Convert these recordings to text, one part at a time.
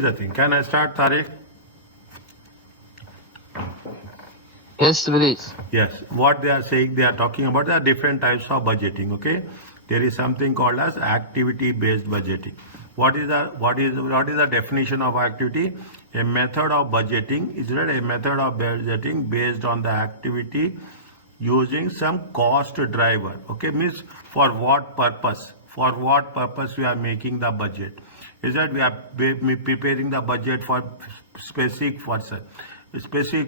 The thing. Can I start, Tariq? Yes, please. Yes. What they are saying, they are talking about the different types of budgeting. Okay. There is something called as activity-based budgeting. What is the definition of activity? A method of budgeting is a method of budgeting based on the activity using some cost driver. Okay, means for what purpose? For what purpose we are making the budget? Is that we are preparing the budget for specific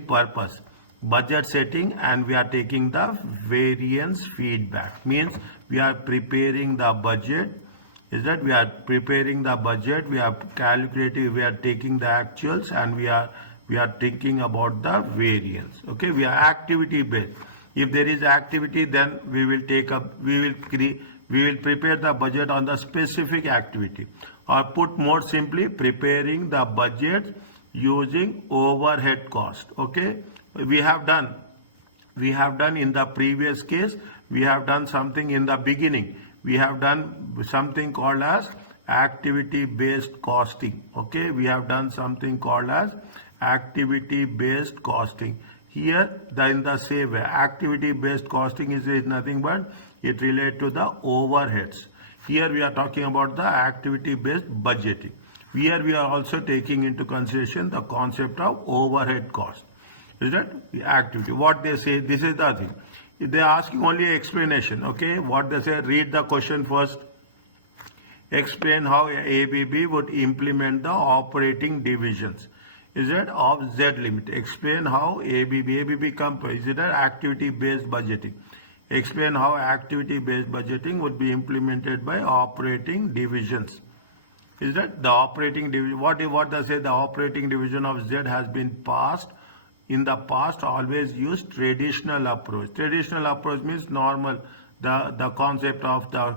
purpose, budget setting, and we are taking the variance feedback. Means we are preparing the budget. Is that we are preparing the budget, we are calculating, we are taking the actuals, and we are thinking about the variance. Okay, we are activity based. If there is activity, then we will prepare the budget on the specific activity, or put more simply, preparing the budget using overhead cost. Okay, we have done in the previous case, we have done something in the beginning. We have done something called as activity based costing. Okay, we have done something called as activity based costing. Here, in the same way, activity based costing is nothing but it relates to the overheads. Here we are talking about the activity based budgeting. Here we are also taking into consideration the concept of overhead cost. Is that activity? What they say, this is the thing. They are asking only explanation. Okay, what they say, read the question first. Explain how ABB would implement the operating divisions. Is it of Z limit? Explain how ABB company, is it an activity based budgeting? Explain how activity based budgeting would be implemented by operating divisions. Is that the operating division? What they say, the operating division of Z has been passed. In the past, always used traditional approach. Traditional approach means normal, the concept of the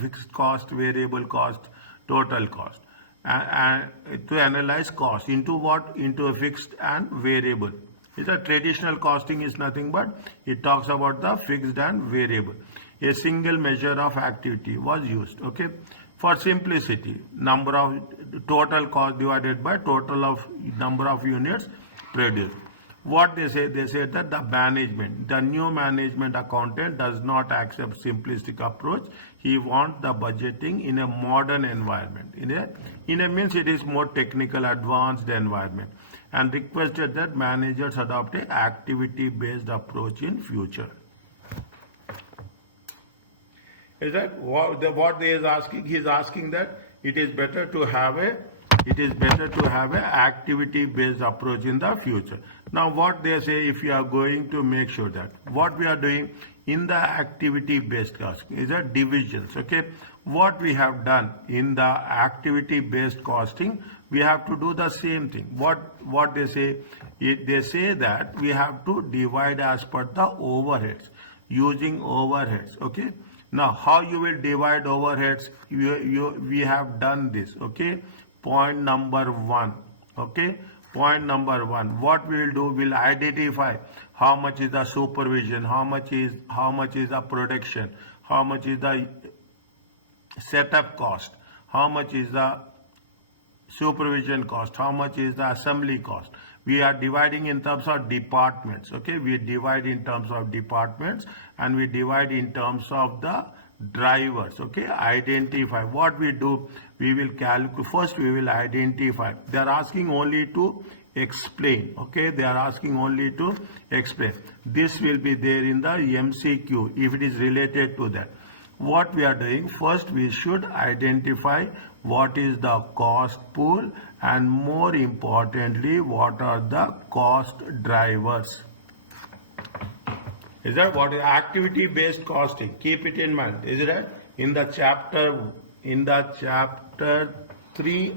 fixed cost, variable cost, total cost, and to analyze cost into what? Into a fixed and variable. It's a traditional costing is nothing but it talks about the fixed and variable. A single measure of activity was used. Okay, for simplicity, number of total cost divided by total of number of units produced. What they say that the new management accountant does not accept simplistic approach. He wants the budgeting in a modern environment. In a means it is more technical, advanced environment, and requested that managers adopt a activity-based approach in future. Is that what they is asking? He is asking that it is better to have a activity based approach in the future. Now what they say, if you are going to make sure that what we are doing in the activity based costing is that divisions. Okay, what we have done in the activity based costing, we have to do the same thing. What they say, they say that we have to divide as per the overheads, using overheads. Okay, now how you will divide overheads? We have done this. Okay, point number one. Okay, point number one, what we will do, we'll identify how much is the supervision, how much is the production, how much is the setup cost, how much is the supervision cost, how much is the assembly cost. We are dividing in terms of departments. Okay, we divide in terms of departments, and we divide in terms of the drivers. Okay, identify. What we do, we will calculate. First we will identify. They are asking only to explain. Okay, they are asking only to explain. This will be there in the MCQ if it is related to that. What we are doing, first we should identify what is the cost pool, and more importantly, what are the cost drivers. Is that what is activity based costing? Keep it in mind. Is that in the chapter 3?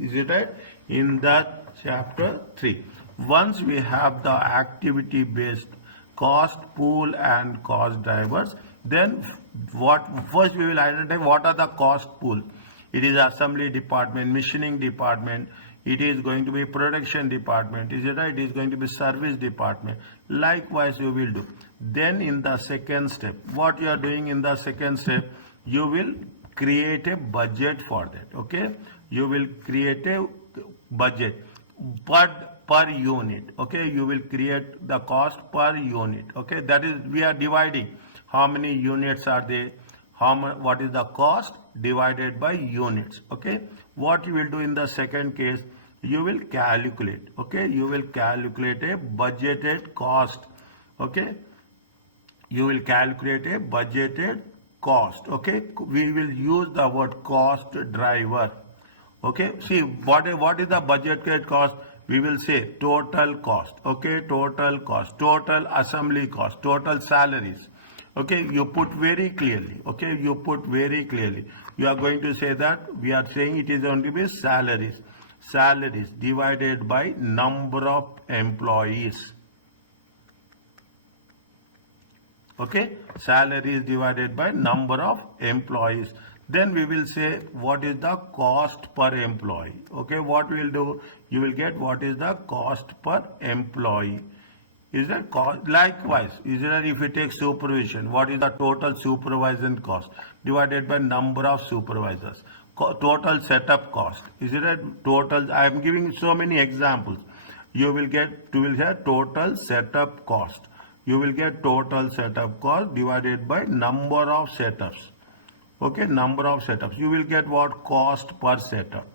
Is it right? In the chapter 3. Once we have the activity based cost pool and cost drivers, then first we will identify what are the cost pool. It is assembly department, machining department, it is going to be production department, is it right? It is going to be service department. Likewise you will do. Then in the second step, what you are doing in the second step, you will create a budget for that. Okay, you will create a budget per unit. Okay, you will create the cost per unit. Okay, that is, we are dividing how many units are there, what is the cost divided by units. Okay, what you will do in the second case, you will calculate. Okay, you will calculate a budgeted cost. Okay, you will calculate a budgeted cost. Okay, we will use the word cost driver. Okay, see what is the budgeted cost? We will say total cost. Okay, total cost, total assembly cost, total salaries. Okay, you put very clearly. Okay, you put very clearly. You are going to say that we are saying it is only be salaries. Salaries divided by number of employees. Okay, salary is divided by number of employees. Then we will say what is the cost per employee. Okay, what we will do, you will get what is the cost per employee. Is that cost? Likewise, is that if you take supervision, what is the total supervision cost divided by number of supervisors? Total setup cost. Is it a total? I am giving so many examples. You will get total setup cost. You will get total setup cost divided by number of setups. Okay, number of setups. You will get what? Cost per setup.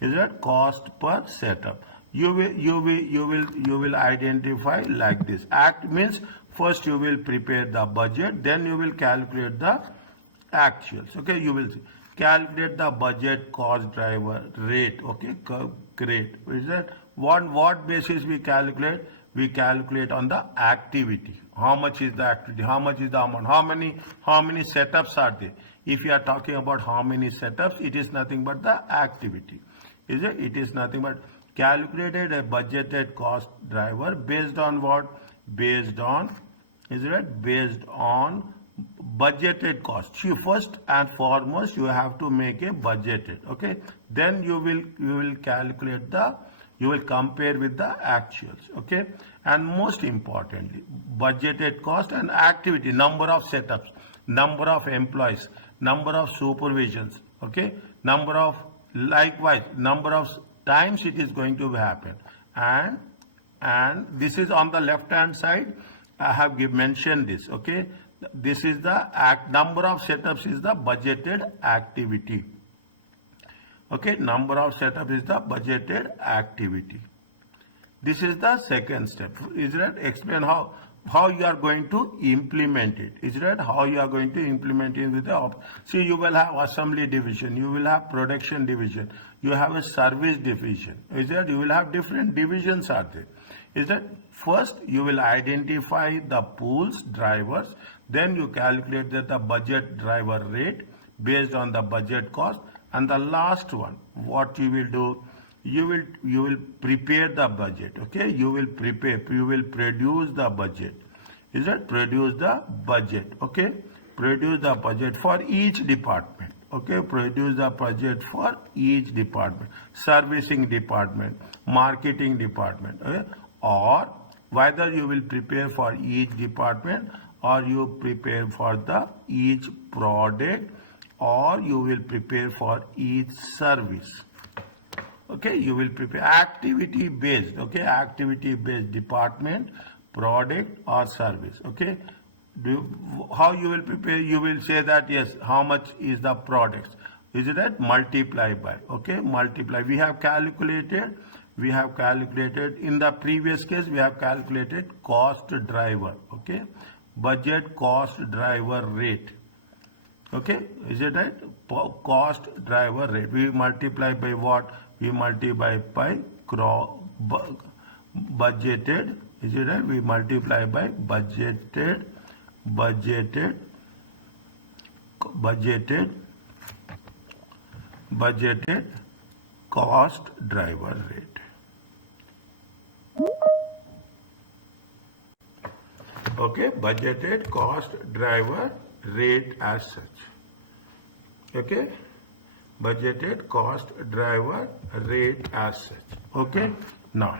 Is that cost per setup? You will identify like this. Act means first you will prepare the budget, then you will calculate the actuals. Okay, you will calculate the budget cost driver rate. Okay, great. Is that what basis we calculate? We calculate on the activity. How much is the activity? How much is the amount? How many setups are there? If you are talking about how many setups, it is nothing but the activity. Is it? It is nothing but calculated a budgeted cost driver based on what? Based on, is it? Based on budgeted cost. See, first and foremost, you have to make a budgeted. Okay. Then you will calculate you will compare with the actuals. Okay. And most importantly, budgeted cost and activity, number of setups, number of employees, number of supervisions. Okay. Likewise, number of times it is going to happen. And this is on the left hand side. I have mentioned this. Okay. This is the number of setups is the budgeted activity. Okay, number of setup is the budgeted activity. This is the second step. Is that explain how you are going to implement it? Is that how you are going to implement it with the see, you will have assembly division, you will have production division, you have a service division. Is that you will have different divisions are there? Is that first you will identify the pools drivers, then you calculate that the budget driver rate based on the budget cost. And the last one, what you will do, you will prepare the budget. Okay, you will produce the budget. Is that produce the budget? Okay, produce the budget for each department. Okay, produce the budget for each department, servicing department, marketing department. Okay, or whether you will prepare for each department or you prepare for each product, or you will prepare for each service. Okay, you will prepare activity based. Okay, activity based department, product or service. Okay, how you will prepare? You will say that yes, how much is the products? Is it that multiply by? Okay, multiply. We have calculated in the previous case. We have calculated cost driver. Okay, budget cost driver rate. Okay, is it right? Cost driver rate. We multiply by what? We multiply by budgeted. Is it right? We multiply by budgeted cost driver rate. Okay, budgeted cost driver rate as such. Okay, budgeted cost driver rate as such. Okay, now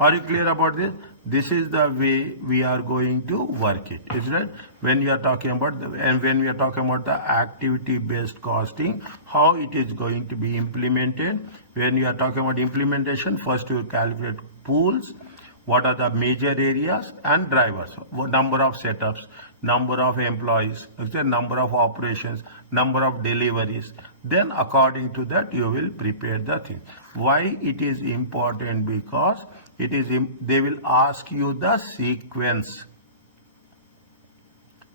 are you clear about this? This is the way we are going to work it, is it? When you are talking about when we are talking about the activity based costing, how it is going to be implemented. When you are talking about implementation, first you calculate pools, what are the major areas, and drivers, number of setups, number of employees, number of operations, number of deliveries. Then according to that you will prepare the thing. Why it is important? Because it is they will ask you the sequence.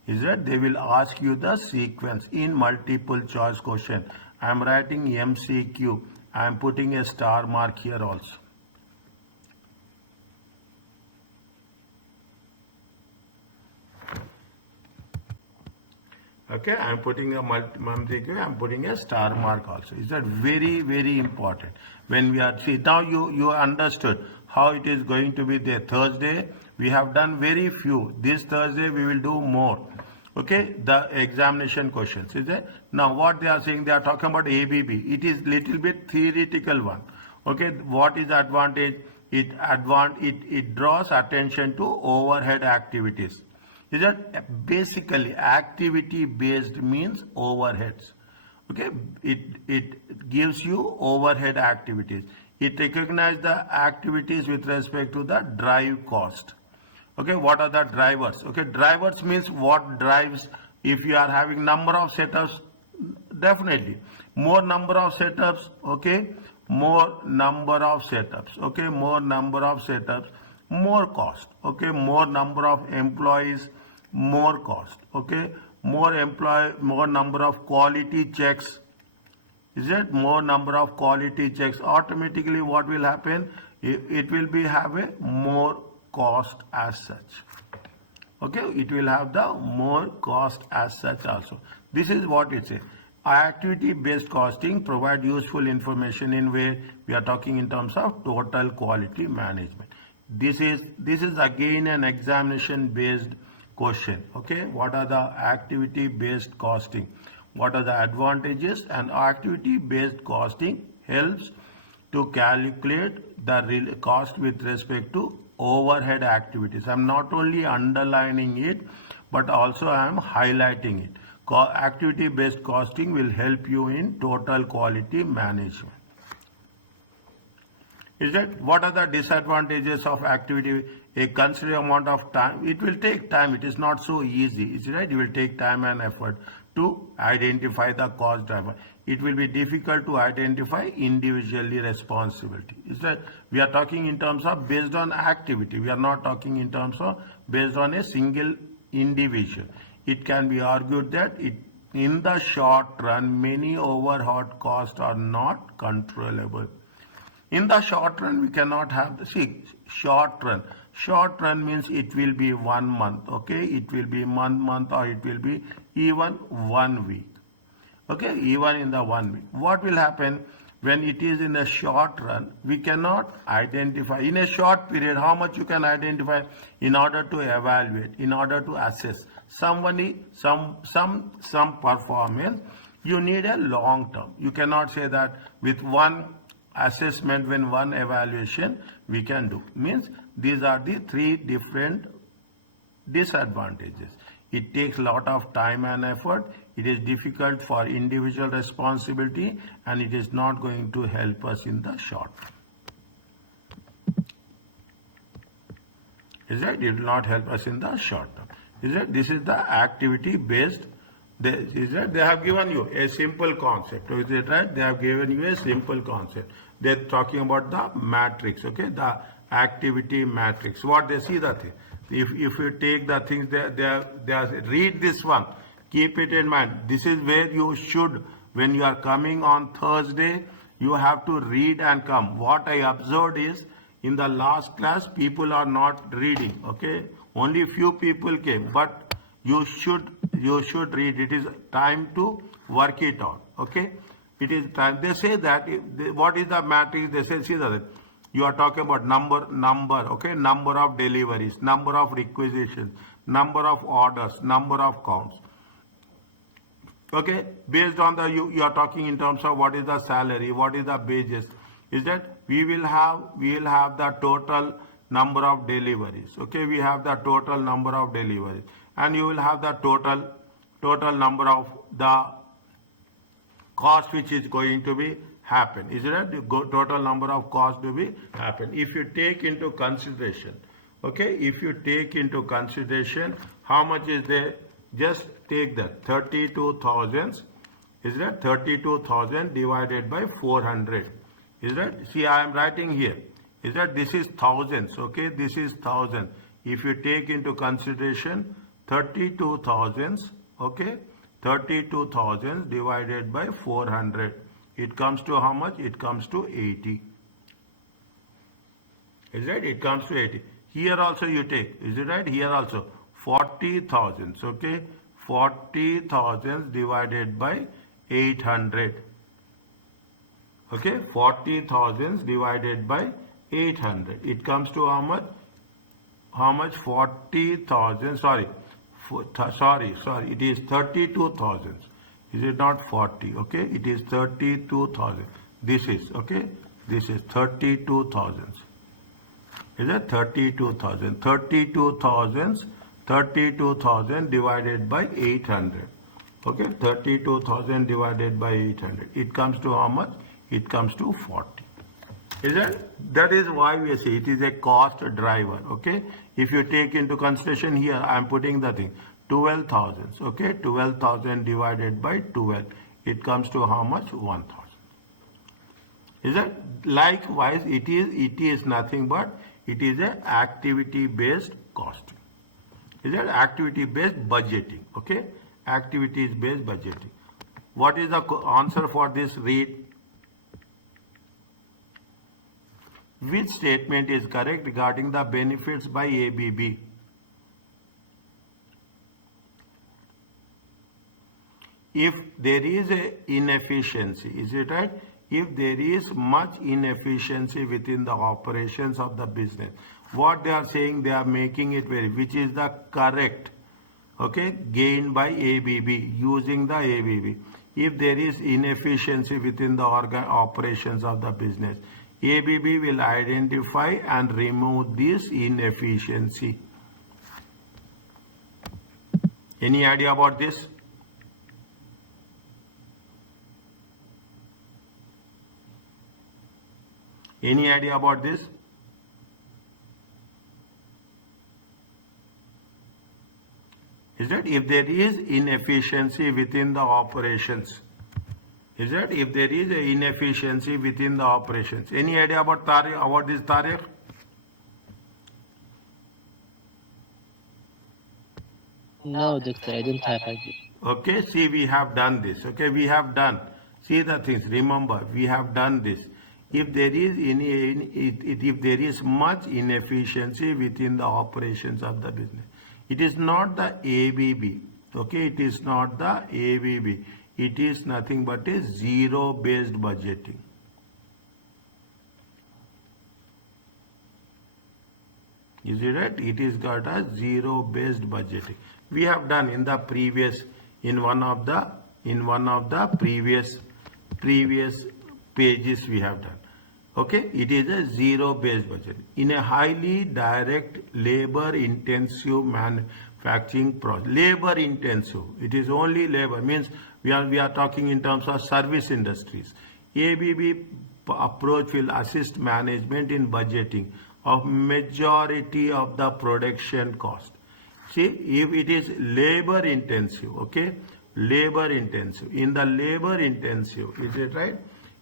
Is it? They will ask you the sequence in multiple choice question. I am writing MCQ. I am putting a star mark here also. Okay, I am putting a MCQ. I am putting a star mark also. Is that very, very important? When we are, see, now you understood how it is going to be there. Thursday, we have done very few. This Thursday, we will do more. Okay, the examination questions. Is it? Now, what they are saying, they are talking about ABB. It is little bit theoretical one. Okay, what is the advantage? It draws attention to overhead activities. Is that basically activity based means overheads. Okay, it gives you overhead activities. It recognizes the activities with respect to the drive cost. Okay, what are the drivers? Okay, drivers means what drives. If you are having number of setups, definitely more number of setups. Okay, more number of setups. Okay, more number of setups, more cost. Okay, more number of employees, more cost. Okay, more number of quality checks. Is it? More number of quality checks. Automatically what will happen? It will be have a more cost as such. Okay, it will have the more cost as such also. This is what it says. Activity based costing provide useful information in where we are talking in terms of total quality management. This is again an examination based question. Okay, what are the activity based costing? What are the advantages? And activity based costing helps to calculate the cost with respect to overhead activities. I'm not only underlining it, but also I am highlighting it. Activity based costing will help you in total quality management. Is it? What are the disadvantages of activity? A considerable amount of time. It will take time. It is not so easy. Is it right? It will take time and effort to identify the cost driver. It will be difficult to identify individually responsibility. Is that? We are talking in terms of based on activity. We are not talking in terms of based on a single individual. It can be argued that in the short run, many overhead costs are not controllable. In the short run, we cannot have short run. Short run means it will be 1 month. Okay, it will be month, or it will be even 1 week. Okay, even in the 1 week. What will happen when it is in a short run? We cannot identify in a short period how much you can identify in order to evaluate, in order to assess somebody, some performance. You need a long term. You cannot say that with one assessment, when one evaluation we can do. Means these are the 3 different disadvantages. It takes a lot of time and effort. It is difficult for individual responsibility, and it is not going to help us in the short term. Is it? It will not help us in the short term. Is it? This is the activity based. Is it? They have given you a simple concept. Is it right? They have given you a simple concept. They're talking about the matrix. Okay, the activity matrix. What they see that thing. If you take the things, they are read this one. Keep it in mind. This is where you should, when you are coming on Thursday, you have to read and come. What I observed is in the last class, people are not reading. Okay, only few people came, but you should read. It is time to work it out. Okay, it is time. They say that what is the matrix? They say, see that you are talking about number. Okay, number of deliveries, number of requisitions, number of orders, number of counts. Okay, based on the you are talking in terms of what is the salary, what is the wages. Is that we will have the total number of deliveries. Okay, we have the total number of deliveries, and you will have the total number of the cost which is going to be happen. Is it the total number of cost to be happen? If you take into consideration, okay, if you take into consideration how much is there, just take that 32,000. Is that 32,000 divided by 400? Is that, see, I am writing here. Is that this is thousands? Okay, this is thousand. If you take into consideration 32,000, okay, 32,000 divided by 400, it comes to how much? It comes to 80. Is that? It comes to 80. Here also you take, is it right? Here also 40,000. Okay, 40,000 divided by 800. Okay, 40,000 divided by 800. It comes to how much? How much? 40,000. Sorry, it is 32,000. Is it not 40? Okay, it is 32,000. This is, okay, this is 32,000. Is it 32,000? 32,000 divided by 800. Okay, 32,000 divided by 800. It comes to how much? It comes to 40. Is it? That is why we say it is a cost driver. Okay, if you take into consideration here, I am putting the thing 12,000. Okay, 12,000 divided by 12. It comes to how much? 1,000. Is it? Likewise, it is nothing but it is a activity based costing. Is it? Activity based budgeting. Okay, activities based budgeting. What is the answer for this? Read. Which statement is correct regarding the benefits by ABB? If there is a inefficiency, is it right? If there is much inefficiency within the operations of the business, what they are saying, they are making it very, which is the correct, okay, gain by ABB, using the ABB. If there is inefficiency within the operations of the business, ABB will identify and remove this inefficiency. Any idea about this? Any idea about this? Is that if there is inefficiency within the operations? Is that if there is an inefficiency within the operations? Any idea about Tariq, about this Tariq? No, doctor, I don't have idea. Okay, see, we have done this. Okay, we have done. See the things. Remember, we have done this. If there is if there is much inefficiency within the operations of the business, it is not the ABB. Okay, it is not the ABB. It is nothing but a zero-based budgeting. Is it right? It is got a zero-based budgeting. We have done in the previous, in one of the previous pages we have done. Okay, it is a zero-based budget. In a highly direct, labor-intensive manufacturing process, labor-intensive, it is only labor, means we are talking in terms of service industries. ABB approach will assist management in budgeting of majority of the production cost. See, if it is labor-intensive, okay, labor-intensive. In the labor-intensive, is it right?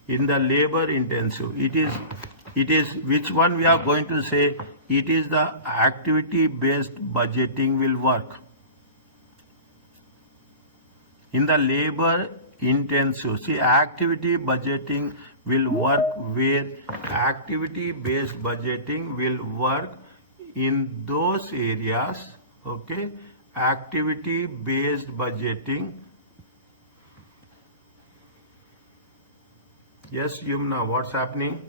In the labor intensive, it is which one we are going to say? It is the activity based budgeting will work. In the labor intensive, see, activity budgeting will work where activity based budgeting will work in those areas. Okay, activity based budgeting. Yes, Yumna, what's happening?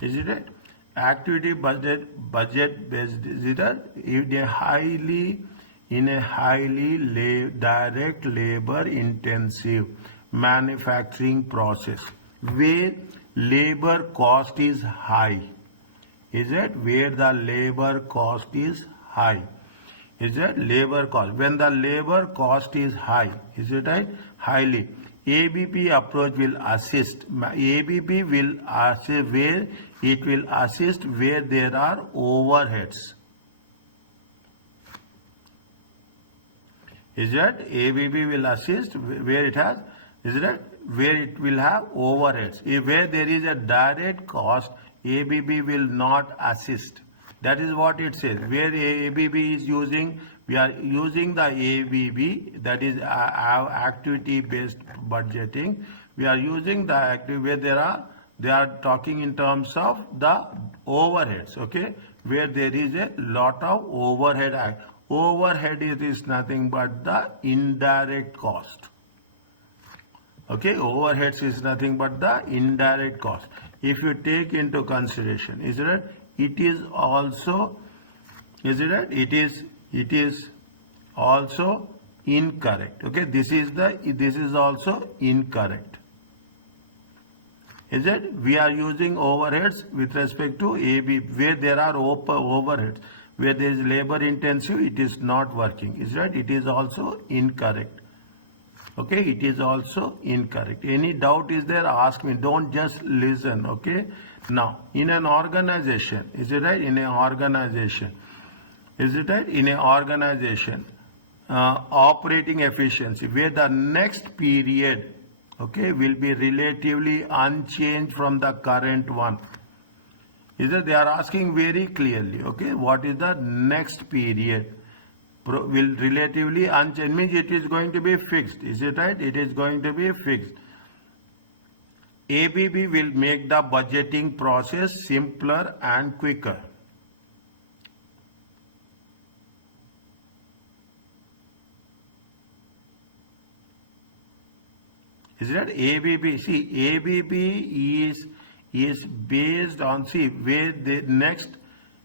Is it right? Activity budget based, is it right? If they highly in a highly direct labor intensive manufacturing process where labor cost is high. Is it where the labor cost is high? Is it labor cost? When the labor cost is high, is it right? Highly. ABP approach will assist. ABP will assist where it will assist where there are overheads. Is that ABB will assist where it has, is that where it will have overheads. If where there is a direct cost, ABB will not assist. That is what it says. Where ABB is using, we are using the ABB, that is activity based budgeting. We are using the activity where they are talking in terms of the overheads, okay, where there is a lot of overhead. Overhead is nothing but the indirect cost. Okay, overheads is nothing but the indirect cost. If you take into consideration, is it is also, is it right? It is also incorrect. Okay, this is also incorrect. Is it? We are using overheads with respect to AB where there are overheads. Where there is labor intensive, it is not working. Is right? It is also incorrect. Okay, it is also incorrect. Any doubt is there, ask me. Don't just listen. Okay. Now, in an organization, is it right? In an organization, is it right? In an organization, operating efficiency, where the next period, okay, will be relatively unchanged from the current one. Is that they are asking very clearly, okay, what is the next period will relatively unchanged, means it is going to be fixed. Is it right? It is going to be fixed. ABB will make the budgeting process simpler and quicker. Is that ABB? See, ABB is based on, see, where the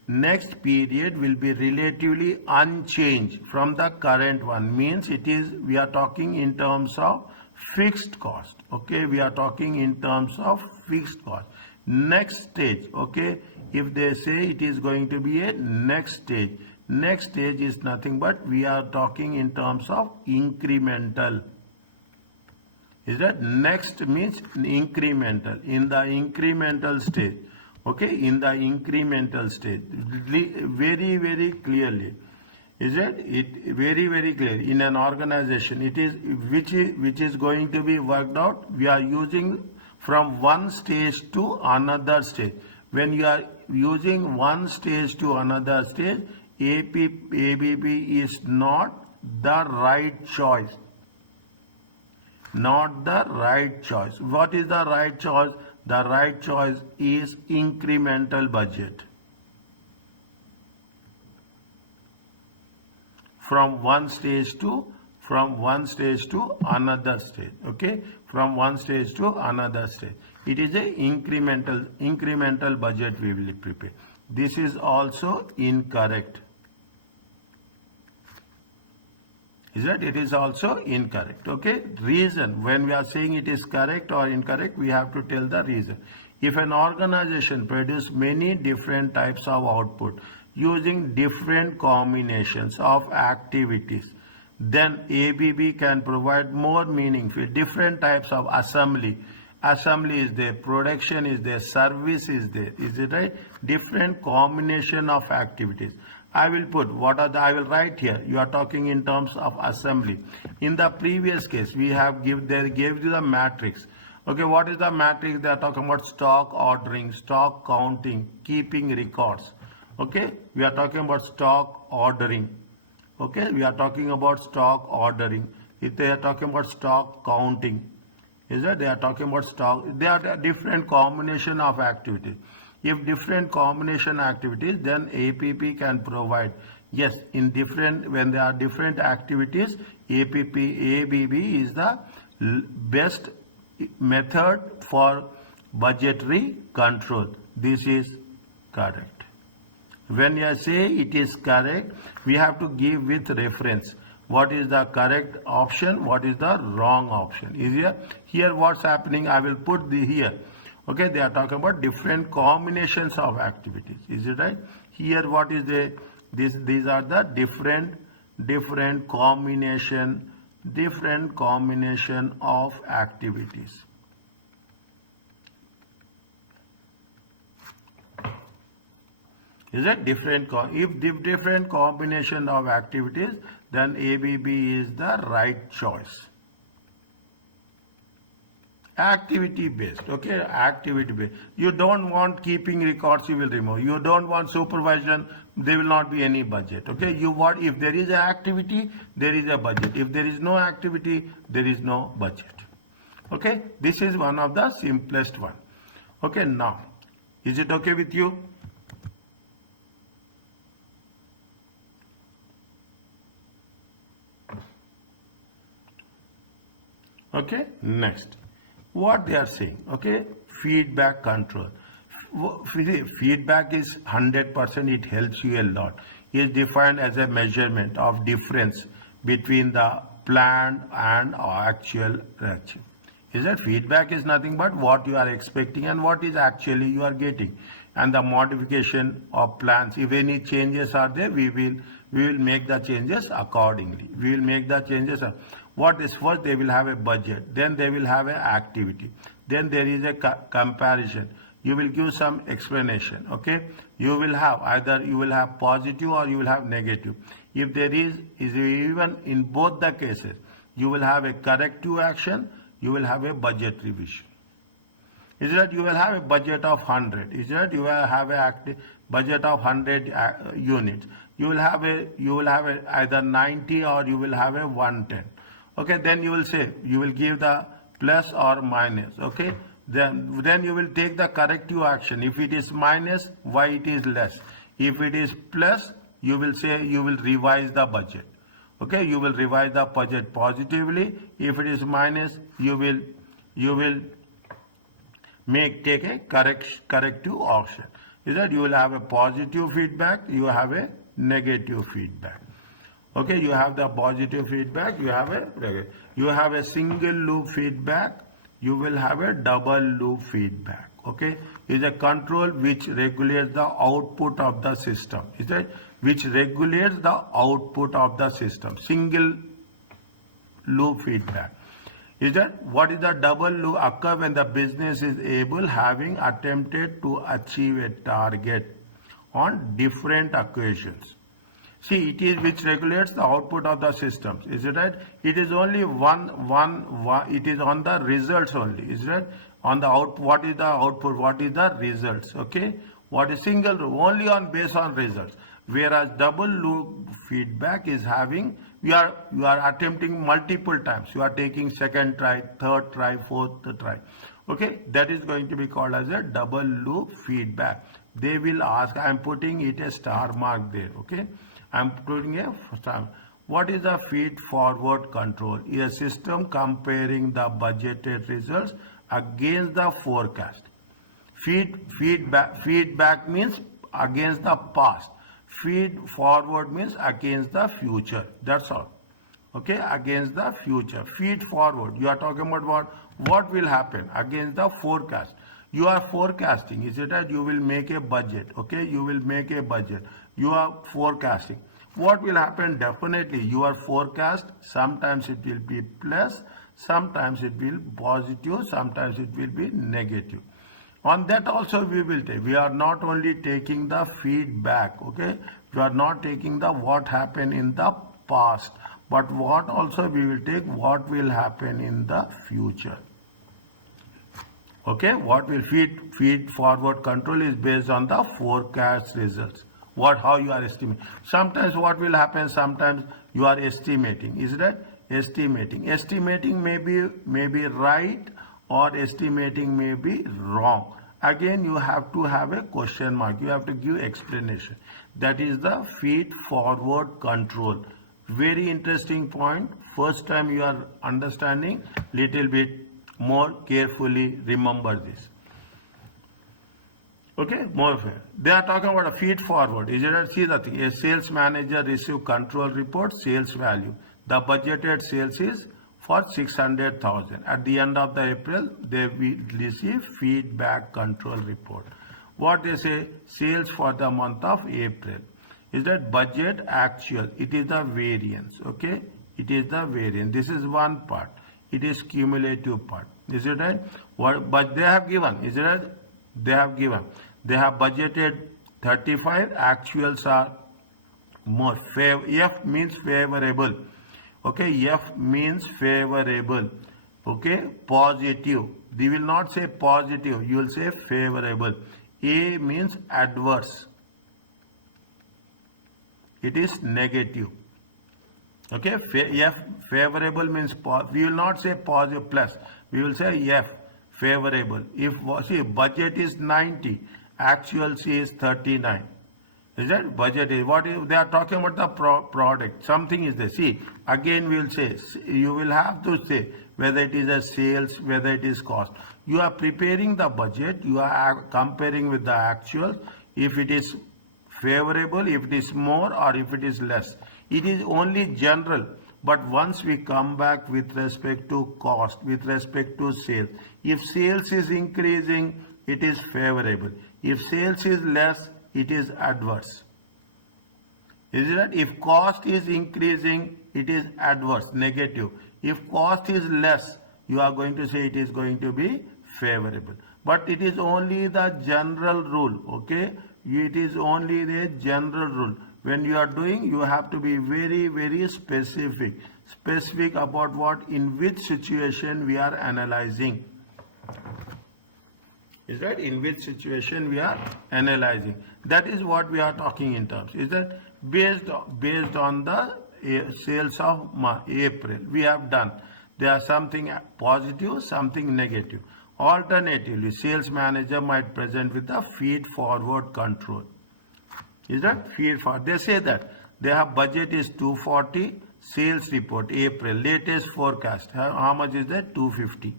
next period will be relatively unchanged from the current one, means it is, we are talking in terms of fixed cost. Okay, we are talking in terms of fixed cost. Next stage, okay, if they say it is going to be a next stage is nothing but we are talking in terms of incremental. Is that next means incremental, in the incremental stage. Okay, in the incremental stage, very clearly. Is it very clear? In an organization, it is which is going to be worked out. We are using from one stage to another stage. When you are using one stage to another stage, ABB is not the right choice. Not the right choice. What is the right choice? The right choice is incremental budget. From one stage to another stage. Okay, from one stage to another stage. It is a incremental budget we will prepare. This is also incorrect. Is that it is also incorrect? Okay, reason, when we are saying it is correct or incorrect, we have to tell the reason. If an organization produces many different types of output using different combinations of activities, then ABB can provide more meaningful different types of assembly. Assembly is there, production is there, service is there. Is it right? Different combination of activities. I will put I will write here. You are talking in terms of assembly. In the previous case, we have they gave you the matrix. Okay, what is the matrix? They are talking about stock ordering, stock counting, keeping records. Okay, we are talking about stock ordering. Okay, we are talking about stock ordering. If they are talking about stock counting, is that they are talking about stock? They are different combination of activities. If different combination activities, then ABB can provide. Yes, in different, when there are different activities, ABB is the best method for budgetary control. This is correct. When you say it is correct, we have to give with reference. What is the correct option? What is the wrong option? Is here? Here what's happening? I will put the here. Okay, they are talking about different combinations of activities. Is it right? Here what is the these are the different combination of activities. Is it different? If different combination of activities, then ABB is the right choice. Activity based, okay, activity based. You don't want keeping records, you will remove. You don't want supervision, there will not be any budget, okay. You want, if there is an activity, there is a budget. If there is no activity, there is no budget, okay. This is one of the simplest one, okay. Now, is it okay with you? Okay, next. What they are saying, okay, feedback control. Feedback is 100%, it helps you a lot. It is defined as a measurement of difference between the planned and actual reaction. Is that feedback is nothing but what you are expecting and what is actually you are getting. And the modification of plans, if any changes are there, we will make the changes accordingly. We will make the changes. What is first? They will have a budget. Then they will have an activity. Then there is a comparison. You will give some explanation. Okay. You will have either you will have positive or you will have negative. If there is even in both the cases, you will have a corrective action. You will have a budget revision. Is that you will have a budget of 100? Is that you will have a budget of 100 units? You will have a either 90 or you will have a 110. Okay, then you will say you will give the plus or minus. Okay, then you will take the corrective action. If it is minus, why it is less? If it is plus, you will say you will revise the budget. Okay, you will revise the budget positively. If it is minus, you will take a corrective action. Is that you will have a positive feedback, you have a negative feedback. Okay, you have the positive feedback, you have a single loop feedback, you will have a double loop feedback. Okay, is a control which regulates the output of the system. Is that which regulates the output of the system? Single loop feedback. Is that what is the double loop occur when the business is able having attempted to achieve a target on different occasions. See, it is which regulates the output of the systems. Is it right? It is only one. It is on the results only. Is it right? On the out. What is the output? What is the results? Okay. What is single loop? Only on based on results. Whereas double loop feedback is having you are attempting multiple times. You are taking second try, third try, fourth try. Okay. That is going to be called as a double loop feedback. They will ask. I am putting it a star mark there. Okay. I am putting a star. What is the feed forward control? Is a system comparing the budgeted results against the forecast. Feedback means against the past. Feed forward means against the future. That's all. Okay, against the future. Feed forward. You are talking about what will happen against the forecast. You are forecasting. Is it that you will make a budget? Okay, you will make a budget. You are forecasting. What will happen? Definitely, you are forecast. Sometimes it will be plus. Sometimes it will be positive. Sometimes it will be negative. On that also we will take. We are not only taking the feedback. Okay, we are not taking the what happened in the past, but what also we will take what will happen in the future. Okay, what will feed forward control is based on the forecast results. How you are estimating. Sometimes what will happen, sometimes you are estimating. Is that estimating? Estimating may be right or estimating may be wrong. Again, you have to have a question mark. You have to give explanation. That is the feed forward control. Very interesting point. First time you are understanding, little bit more carefully remember this. Okay, more fair. They are talking about a feed forward. Is it right? See the thing. A sales manager receive control report, sales value. The budgeted sales is for 600,000. At the end of the April, they will receive feedback control report. What they say? Sales for the month of April. Is that budget actual? It is the variance. Okay, it is the variance. This is one part. It is cumulative part. Is it right? What? But they have given. Is it right? They have given. They have budgeted 35. Actuals are more. F means favorable. Okay, F means favorable. Okay, positive. They will not say positive. You will say favorable. A means adverse. It is negative. Okay, F favorable means we will not say positive plus. We will say F favorable. If see budget is 90, actual C is 39. Is that budget is what is, they are talking about the product. Something is there. See, again we will say, you will have to say whether it is a sales, whether it is cost. You are preparing the budget, you are comparing with the actual. If it is favorable, if it is more or if it is less. It is only general. But once we come back with respect to cost, with respect to sales, if sales is increasing, it is favorable. If sales is less, it is adverse. Is it right? If cost is increasing, it is adverse, negative. If cost is less, you are going to say it is going to be favorable. But it is only the general rule, okay? It is only the general rule. When you are doing, you have to be very, very specific. Specific about what, in which situation we are analyzing. Is that in which situation we are analyzing? That is what we are talking in terms. Is that based on the sales of April, we have done. There are something positive, something negative. Alternatively, sales manager might present with the feed forward control. Is that feed forward? They say that they have budget is 240, sales report April, latest forecast. How much is that? 250.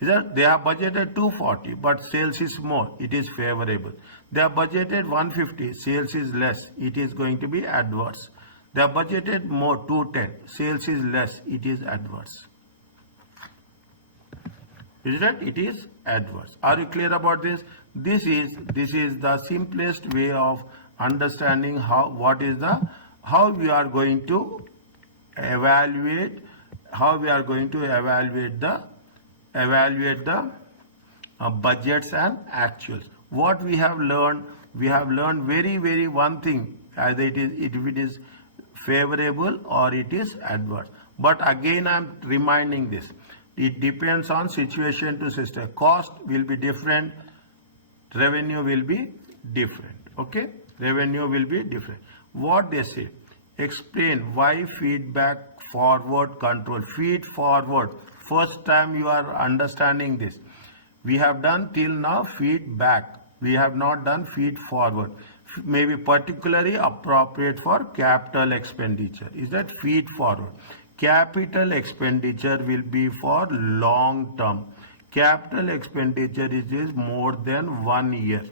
Is that they have budgeted 240, but sales is more. It is favorable. They have budgeted 150, sales is less. It is going to be adverse. They have budgeted more 210, sales is less. It is adverse. Is that it is adverse? Are you clear about this? This is the simplest way of understanding how we are going to evaluate the budgets and actuals. What we have learned very, very one thing, either it is favorable or it is adverse. But again, I am reminding this. It depends on situation to system. Cost will be different. Revenue will be different. Okay? Revenue will be different. What they say? Explain why feedback forward control. Feed forward. First time you are understanding this. We have done till now feedback. We have not done feed forward. Maybe particularly appropriate for capital expenditure. Is that feed forward? Capital expenditure will be for long term. Capital expenditure is more than 1 year.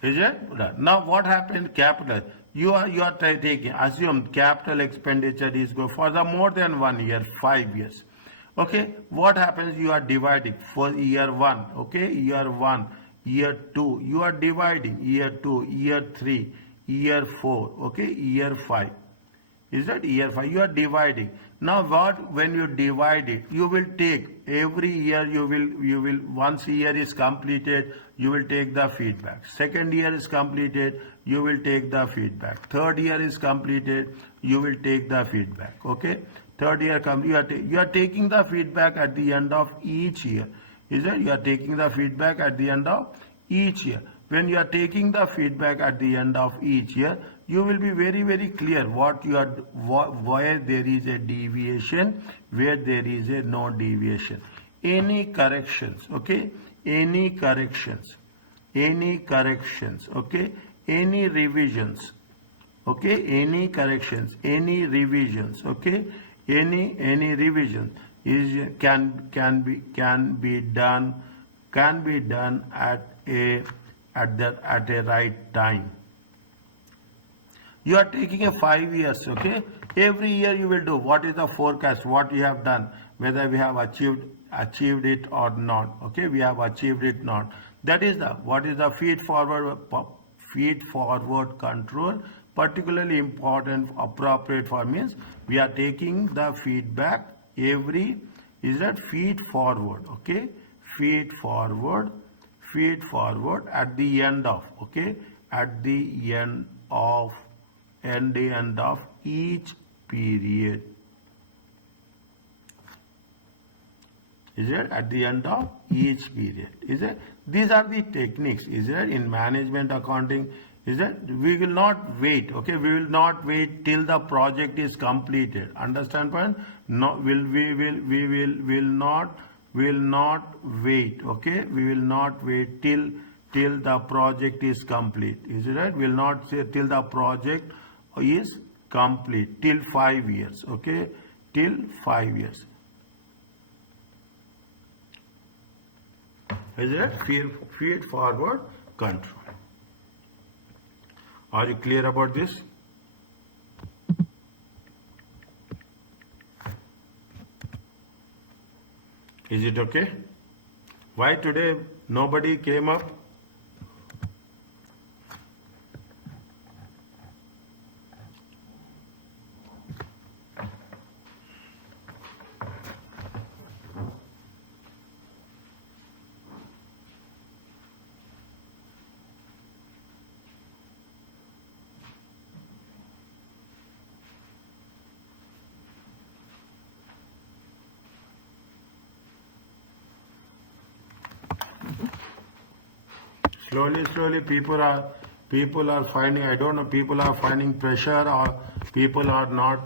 Is it? Now what happened? Capital. You are taking, assume capital expenditure is go for the more than 1 year, 5 years. Okay. What happens? You are dividing for year 1. Okay. Year 1. Year 2, you are dividing. Year 2, year 3, year 4, okay, year 5. Is that year 5? You are dividing. Now what, when you divide it, you will take every year, you will once year is completed, you will take the feedback. Second year is completed, you will take the feedback. Third year is completed, you will take the feedback. Okay. Third year you are taking the feedback at the end of each year. Is that you are taking the feedback at the end of each year. When you are taking the feedback at the end of each year, you will be very, very clear what you are, where there is a deviation, where there is a no deviation. Any corrections, okay? Any corrections, okay? Any revisions, okay, any corrections, any revisions, okay, any revision is can be done at a right time. You are taking a 5 years, okay? Every year you will do what is the forecast, what you have done, whether we have achieved it or not, okay? We have achieved it not. That is the what is the feed forward control, particularly important, appropriate for means we are taking the feedback every is that feed forward, okay? Feed forward at the end of, okay? At the end of each period. Is it at the end of each period? Is it? These are the techniques. Is it in management accounting? Is it? We will not wait. Okay, we will not wait till the project is completed. Understand point? No, will not wait. Okay, we will not wait till the project is complete. Is it right? Will not say till the project is complete, till 5 years. Okay, till 5 years. Is it feed forward control? Are you clear about this? Is it okay? Why today nobody came up? Slowly people are finding, I don't know, people are finding pressure or people are not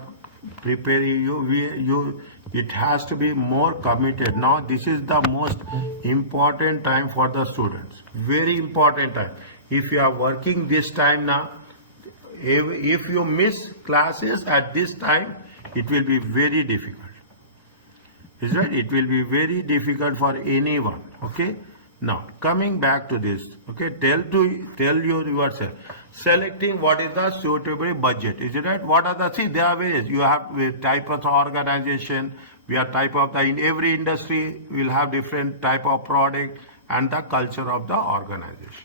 preparing you. It has to be more committed. Now this is the most important time for the students. Very important time. If you are working this time now, if you miss classes at this time, it will be very difficult. Is right? It will be very difficult for anyone. Okay. Now coming back to this. Okay. Tell yourself. Selecting what is the suitable budget. Is it right? What are the, see, there are various. You have type of organization. We are type of the, in every industry we will have different type of product and the culture of the organization.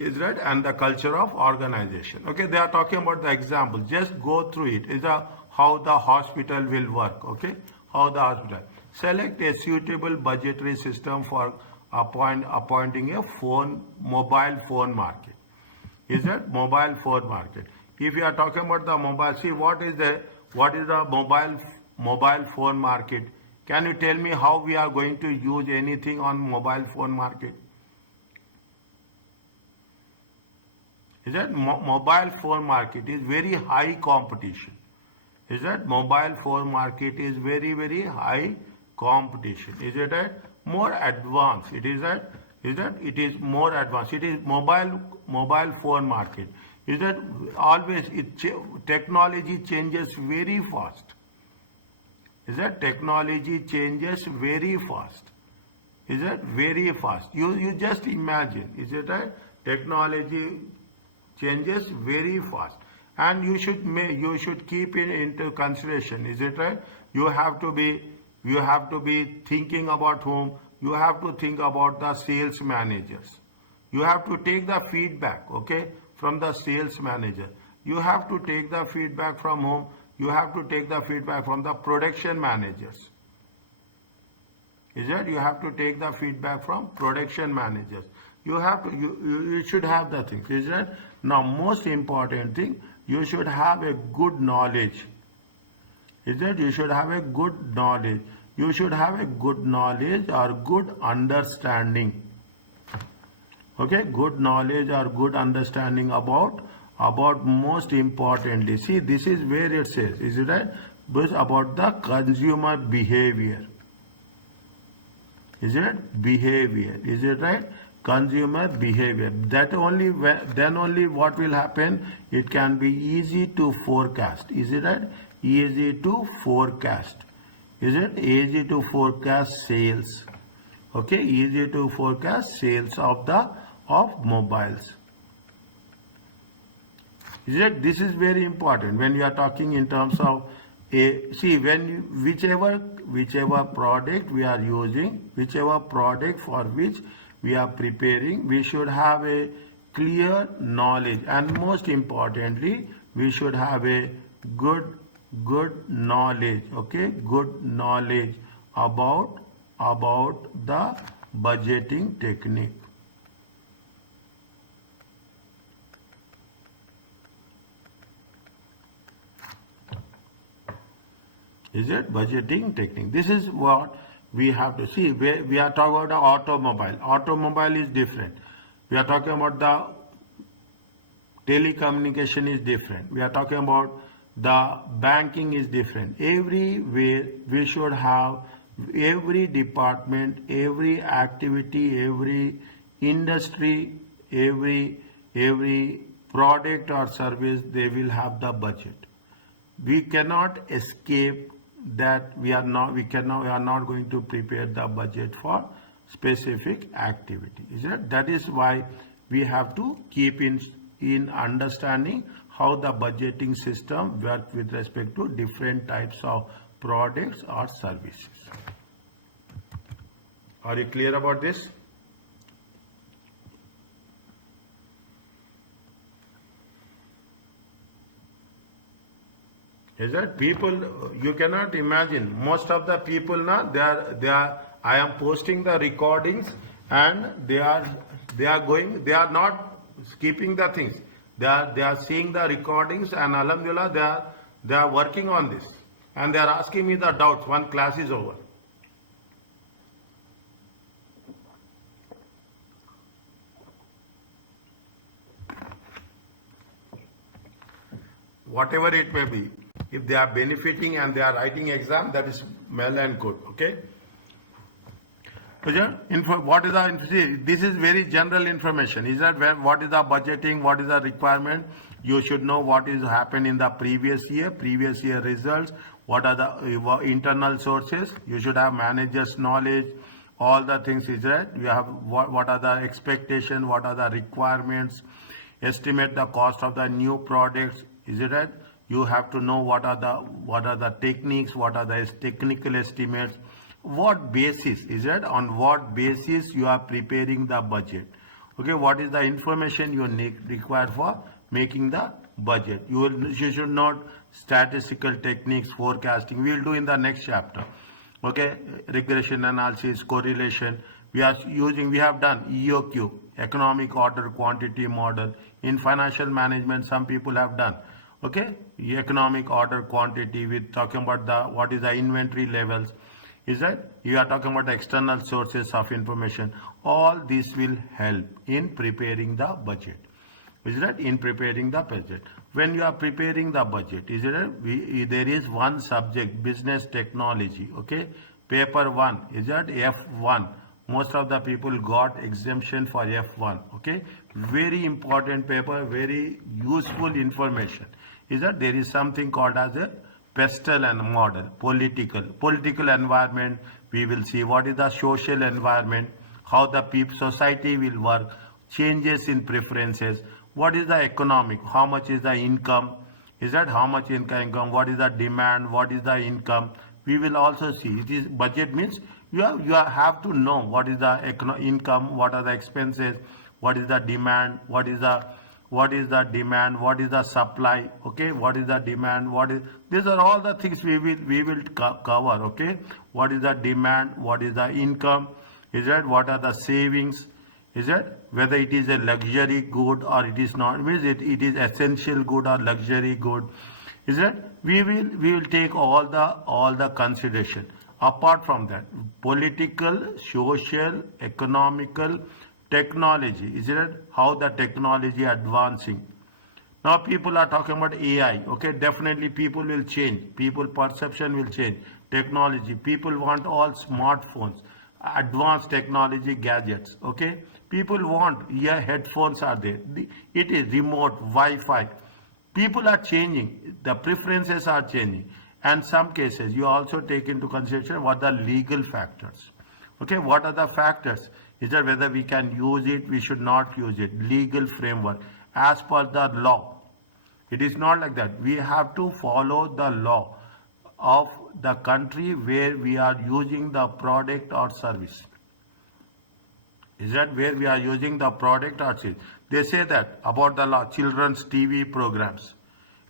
Is right? And the culture of organization. Okay, they are talking about the example. Just go through it. Is a how the hospital will work. Okay, how the hospital. Select a suitable budgetary system for appointing a mobile phone market. Is that mobile phone market? If you are talking about the mobile, see what is the mobile phone market? Can you tell me how we are going to use anything on mobile phone market? Is that mobile phone market is very high competition? Is that mobile phone market is very high competition? Is it a more advanced? It is that it is more advanced. It is mobile phone market. Is that always technology changes very fast? Is that technology changes very fast? Is that very fast? You just imagine. Is it right? Technology changes very fast, and you should keep it into consideration. Is it right? You have to be thinking about whom. You have to think about the sales managers. You have to take the feedback, okay, from the sales manager. You have to take the feedback from whom? You have to take the feedback from the production managers. Is it? You have to take the feedback from production managers. You have to, you should have the things. Is it? Now, most important thing, you should have a good knowledge. Is it? You should have a good knowledge. You should have a good knowledge or good understanding. Okay, good knowledge or good understanding about most importantly. See, this is where it says, is it right? But about the consumer behavior. Is it? Behavior. Is it right? consumer behavior. That only then only what will happen? It can be easy to forecast. Is it right? Easy to forecast. Is it easy to forecast sales? Okay, easy to forecast sales of mobiles. Is it? This is very important when you are talking in terms of whichever product we are using, whichever product for which we are preparing, we should have a clear knowledge, and most importantly, we should have a good knowledge. Okay, good knowledge about the budgeting technique. Is it budgeting technique? This is what we have to see. We are talking about the automobile. Automobile is different. We are talking about the telecommunication is different. We are talking about the banking is different. Everywhere we should have every department, every activity, every industry, every product or service, they will have the budget. We cannot escape that. We are not going to prepare the budget for specific activity. Is it? That is why we have to keep in understanding how the budgeting system works with respect to different types of products or services. Are you clear about this? Is that people, you cannot imagine, most of the people now, they are, I am posting the recordings and they are not skipping the things. They are seeing the recordings, and alhamdulillah, they are working on this, and they are asking me the doubts. One class is over. Whatever it may be, if they are benefiting and they are writing exam, that is well and good. Okay. What is the, this is very general information. Is that what is the budgeting, what is the requirement? You should know what is happened in the previous year results, what are the internal sources. You should have managers knowledge, all the things. Is that you have what are the expectations, what are the requirements, estimate the cost of the new products. Is it right? You have to know what are the techniques, what are the technical estimates, what basis. Is it? On what basis you are preparing the budget? Okay, what is the information you require for making the budget? You should know statistical techniques, forecasting. We will do in the next chapter. Okay, regression analysis, correlation. We have done EOQ, economic order quantity model. In financial management, some people have done. Okay, economic order quantity, with talking about what is the inventory levels. Is that you are talking about external sources of information. All this will help in preparing the budget. Is that in preparing the budget? When you are preparing the budget, is it there is one subject, business technology. Okay, paper 1, is that F1. Most of the people got exemption for F1. Okay, very important paper, very useful information. Is that there is something called as a pestle and model, political environment. We will see what is the social environment, how the society will work, changes in preferences, what is the economic, how much is the income. Is that how much income, what is the demand, what is the income. We will also see. It is budget means you have to know what is the income, what are the expenses, what is the demand, what is the demand, what is the supply. Okay, what is the demand, these are all the things we will cover. Okay, what is the demand, what is the income. Is that what are the savings. Is that whether it is a luxury good or it is not, means it is essential good or luxury good. Is that we will take all the consideration. Apart from that, political, social, economical, technology. Is it how the technology advancing? Now people are talking about AI. Okay, definitely people will change. People perception will change. Technology. People want all smartphones. advanced technology gadgets. Okay, people want ear headphones are there. It is remote Wi-Fi. People are changing. The preferences are changing. And some cases you also take into consideration what the legal factors. Okay, what are the factors? Is that whether we can use it, we should not use it. Legal framework as per the law. It is not like that. We have to follow the law of the country where we are using the product or service. Is that where we are using the product or service? They say that about the law, children's TV programs.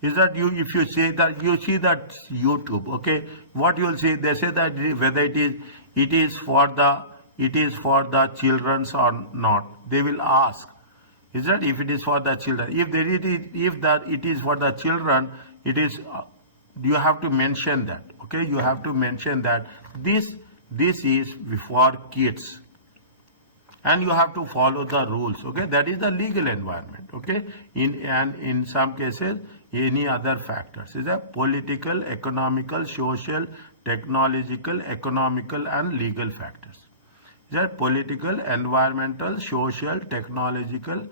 Is that you, if you say that, you see that YouTube, okay, what you will see, they say that whether it is for the children's or not. They will ask, is that if it is for the children? If it is for the children, it is, you have to mention that, okay, you have to mention that this is for kids. And you have to follow the rules, okay, that is the legal environment, okay. In some cases, any other factors is a political, economical, social, technological, economical and legal factors. Is that political, environmental, social, technological,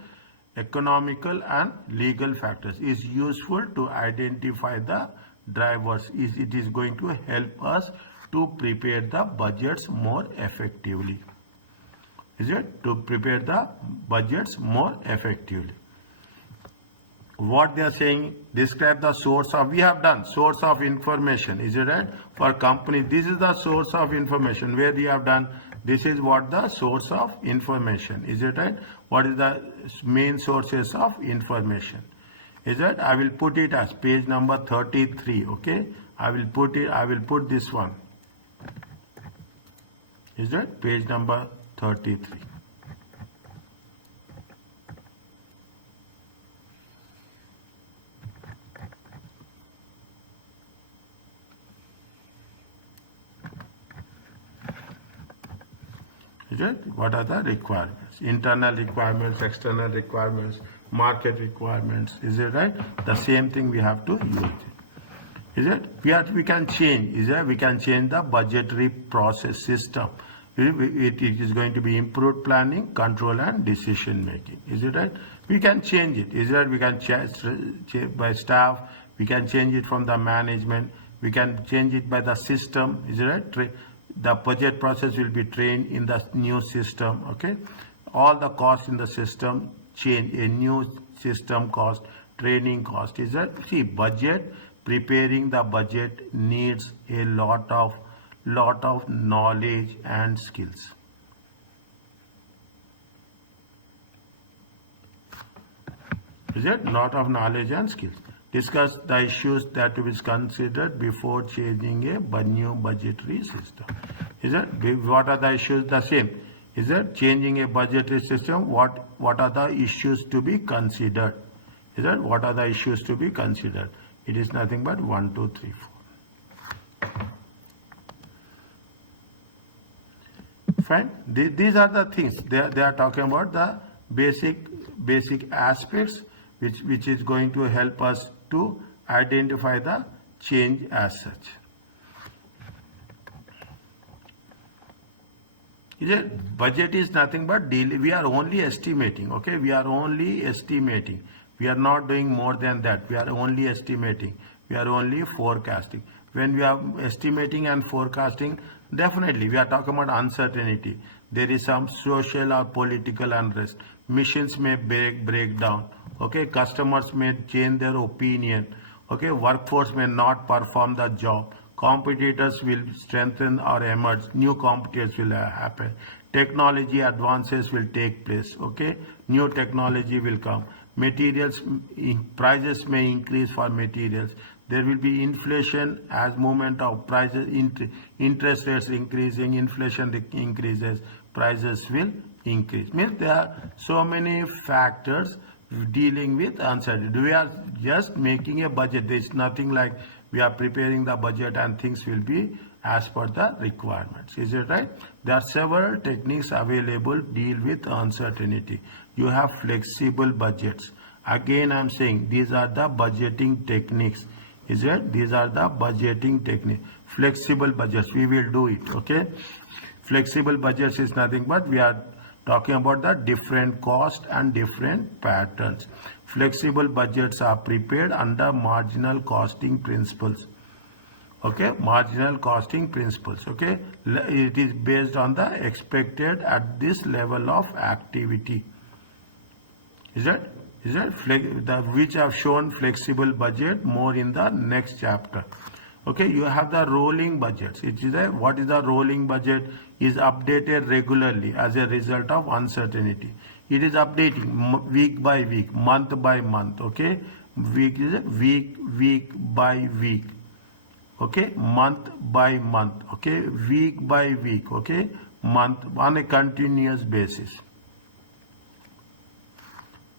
economical and legal factors is useful to identify the drivers. It is going to help us to prepare the budgets more effectively. Is it? To prepare the budgets more effectively. What they are saying, describe the source of, we have done source of information, is it right? For company, this is the source of information where we have done, this is what the source of information, is it right? What is the main sources of information? Is it? I will put it as page number 33, okay? I will put this one. Is that page number 33? Is it? What are the requirements? Internal requirements, external requirements, market requirements. Is it right? The same thing we have to use it. Is it? We can change. Is it? We can change the budgetary process system. It is going to be improved planning, control and decision making. Is it right? We can change it. Is it right? We can change by staff. We can change it from the management. We can change it by the system. Is it right? The budget process will be trained in the new system. Okay, all the costs in the system change. A new system cost, training cost. Is that, see, budget, preparing the budget needs a lot of knowledge and skills. Is it? Lot of knowledge and skills. Discuss the issues that to be considered before changing a new budgetary system. Is it? What are the issues? The same. Is it? Changing a budgetary system, what are the issues to be considered? Is it? What are the issues to be considered? It is nothing but 1, 2, 3, 4. Fine. These are the things. They are talking about the basic aspects which is going to help us to identify the change as such. Is it? Budget is nothing but we are only estimating. Okay, we are only estimating. We are not doing more than that. We are only estimating. We are only forecasting. When we are estimating and forecasting, definitely we are talking about uncertainty. There is some social or political unrest. Missions may break down. Okay, customers may change their opinion. Okay, workforce may not perform the job. Competitors will strengthen or emerge. New competitors will happen. Technology advances will take place. Okay, new technology will come. Materials prices may increase for materials. There will be inflation as movement of prices, interest rates increasing, inflation increases, prices will increase. Means there are so many factors dealing with uncertainty. We are just making a budget. There is nothing like we are preparing the budget and things will be as per the requirements. Is it right? There are several techniques available deal with uncertainty. You have flexible budgets. Again, I am saying these are the budgeting techniques. Is it? These are the budgeting techniques. Flexible budgets. We will do it. Okay. Flexible budgets is nothing but we are talking about the different cost and different patterns. Flexible budgets are prepared under marginal costing principles. Okay, marginal costing principles. Okay, it is based on the expected at this level of activity. Is that which have shown flexible budget more in the next chapter. Okay, you have the rolling budgets. It is what is the rolling budget? Is updated regularly as a result of uncertainty. It is updating week by week, month by month. Okay, week is week by week. Okay, month by month. Okay, week by week. Okay, month on a continuous basis.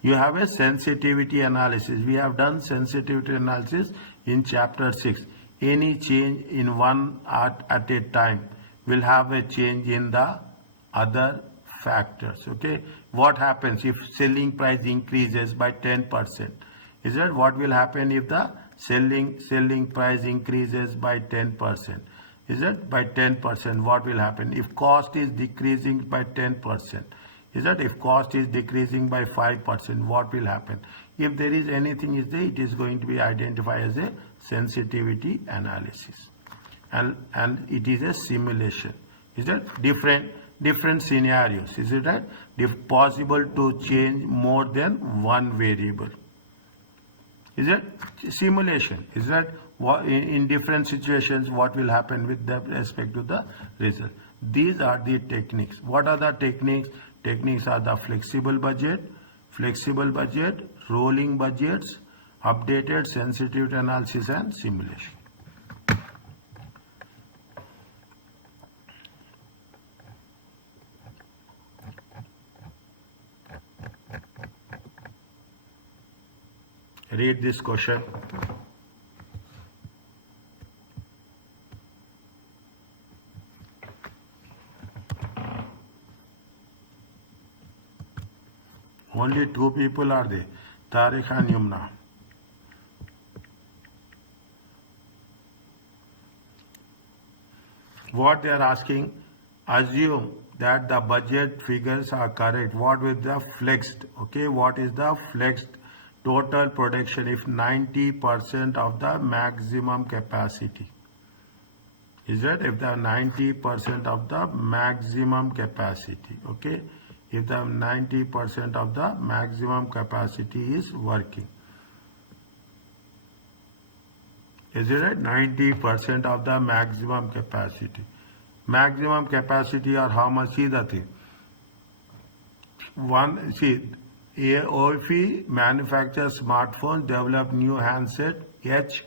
You have a sensitivity analysis. We have done sensitivity analysis in chapter 6. Any change in one at a time will have a change in the other factors. Okay, what happens if selling price increases by 10%? Is that what will happen if the selling price increases by 10%? Is that by 10%? What will happen if cost is decreasing by 10%? Is that if cost is decreasing by 5%, what will happen? If there is anything is there, it is going to be identified as a sensitivity analysis, and it is a simulation. Is that different scenarios? Is it that if possible to change more than one variable? Is that simulation? Is that in different situations what will happen with respect to the result? These are the techniques. What are the techniques? Techniques are the flexible budget, rolling budgets, updated sensitivity analysis, and simulation. Read this question. Only two people are there, Tariq and Yumna. What they are asking, assume that the budget figures are correct. What with the flexed? Okay, what is the flexed total production if 90% of the maximum capacity? Is that if the 90% of the maximum capacity? Okay. If the 90% of the maximum capacity is working. Is it right? 90% of the maximum capacity. Maximum capacity or how much is the thing? OFE manufactures smartphones, develop new handset, H.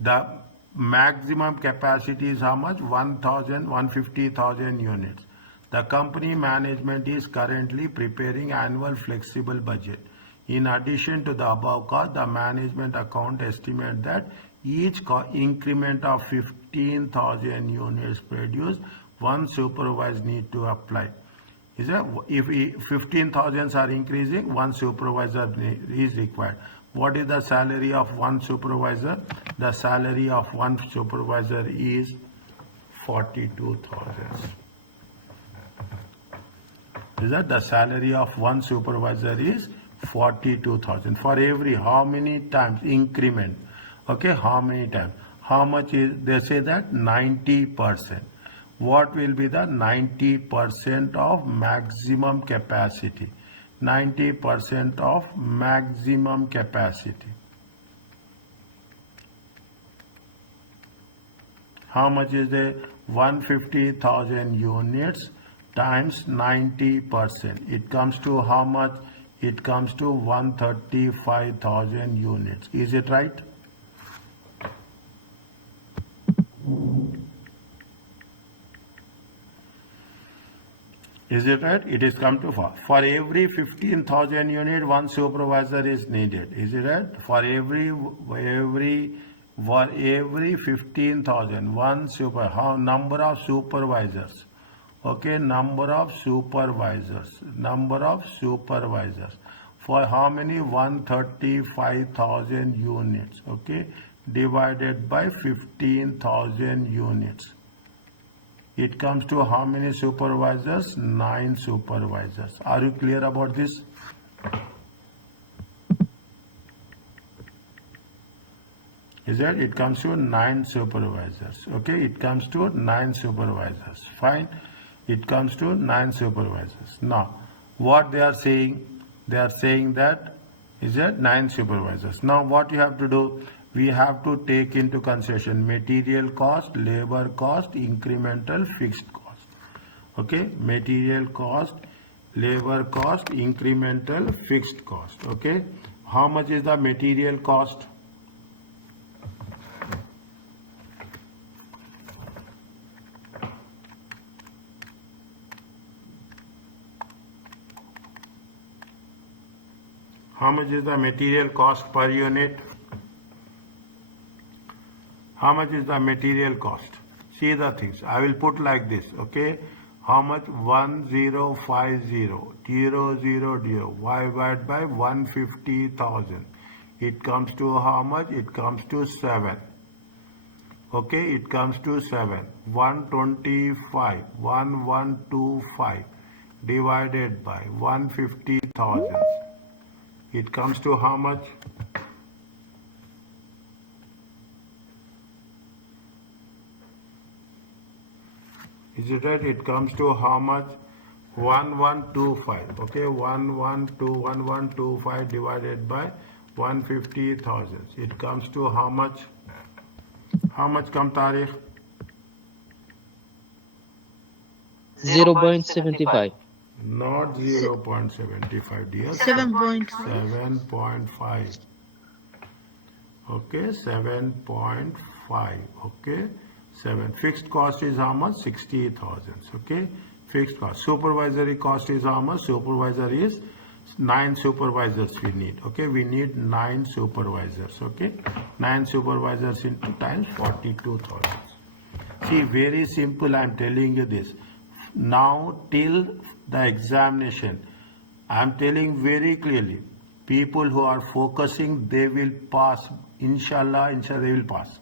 The maximum capacity is how much? 150,000 units. The company management is currently preparing annual flexible budget. In addition to the above cost, the management account estimate that each increment of 15,000 units produced, one supervisor need to apply. Is that if 15,000 are increasing, one supervisor is required. What is the salary of one supervisor? The salary of one supervisor is 42,000. Is that the salary of one supervisor is 42,000 for every how many times increment? Okay, how many times? How much is? They say that 90%. What will be the 90% of maximum capacity? 90% of maximum capacity. How much is the 150,000 units times 90%? It comes to how much? It comes to 135,000 units. Is it right? Is it right? It is come to for every 15,000 unit, one supervisor is needed. Is it right? For every 15,000, one how number of supervisors? Okay, number of supervisors. For how many? 135,000 units. Okay, divided by 15,000 units. It comes to how many supervisors? 9 supervisors. Are you clear about this? Is that it comes to 9 supervisors. Okay, it comes to 9 supervisors. Fine. It comes to 9 supervisors. Now, what they are saying that is that 9 supervisors. Now, what you have to do? We have to take into consideration material cost, labor cost, incremental fixed cost. Okay, material cost, labor cost, incremental fixed cost. Okay, how much is the material cost? How much is the material cost per unit? How much is the material cost? See the things. I will put like this, okay? How much? 1050 divided by 150,000. It comes to how much? It comes to 7. Okay, it comes to 7. 1125 divided by 150,000. It comes to how much? Is it right? It comes to how much? 1125. Okay, 1125 divided by 150,000. It comes to how much? How much come Tariq? 0.75. Not 0.75, dear. 7.5. 7.5. Okay, 7.5. Okay, 7. Fixed cost is how much? 60,000. Okay, fixed cost. Supervisory cost is how much? Supervisor is 9 supervisors we need. Okay, we need 9 supervisors. Okay, 9 supervisors into times 42,000. See, very simple. I am telling you this. Now till the examination, I am telling very clearly, people who are focusing, they will pass. Inshallah, they will pass.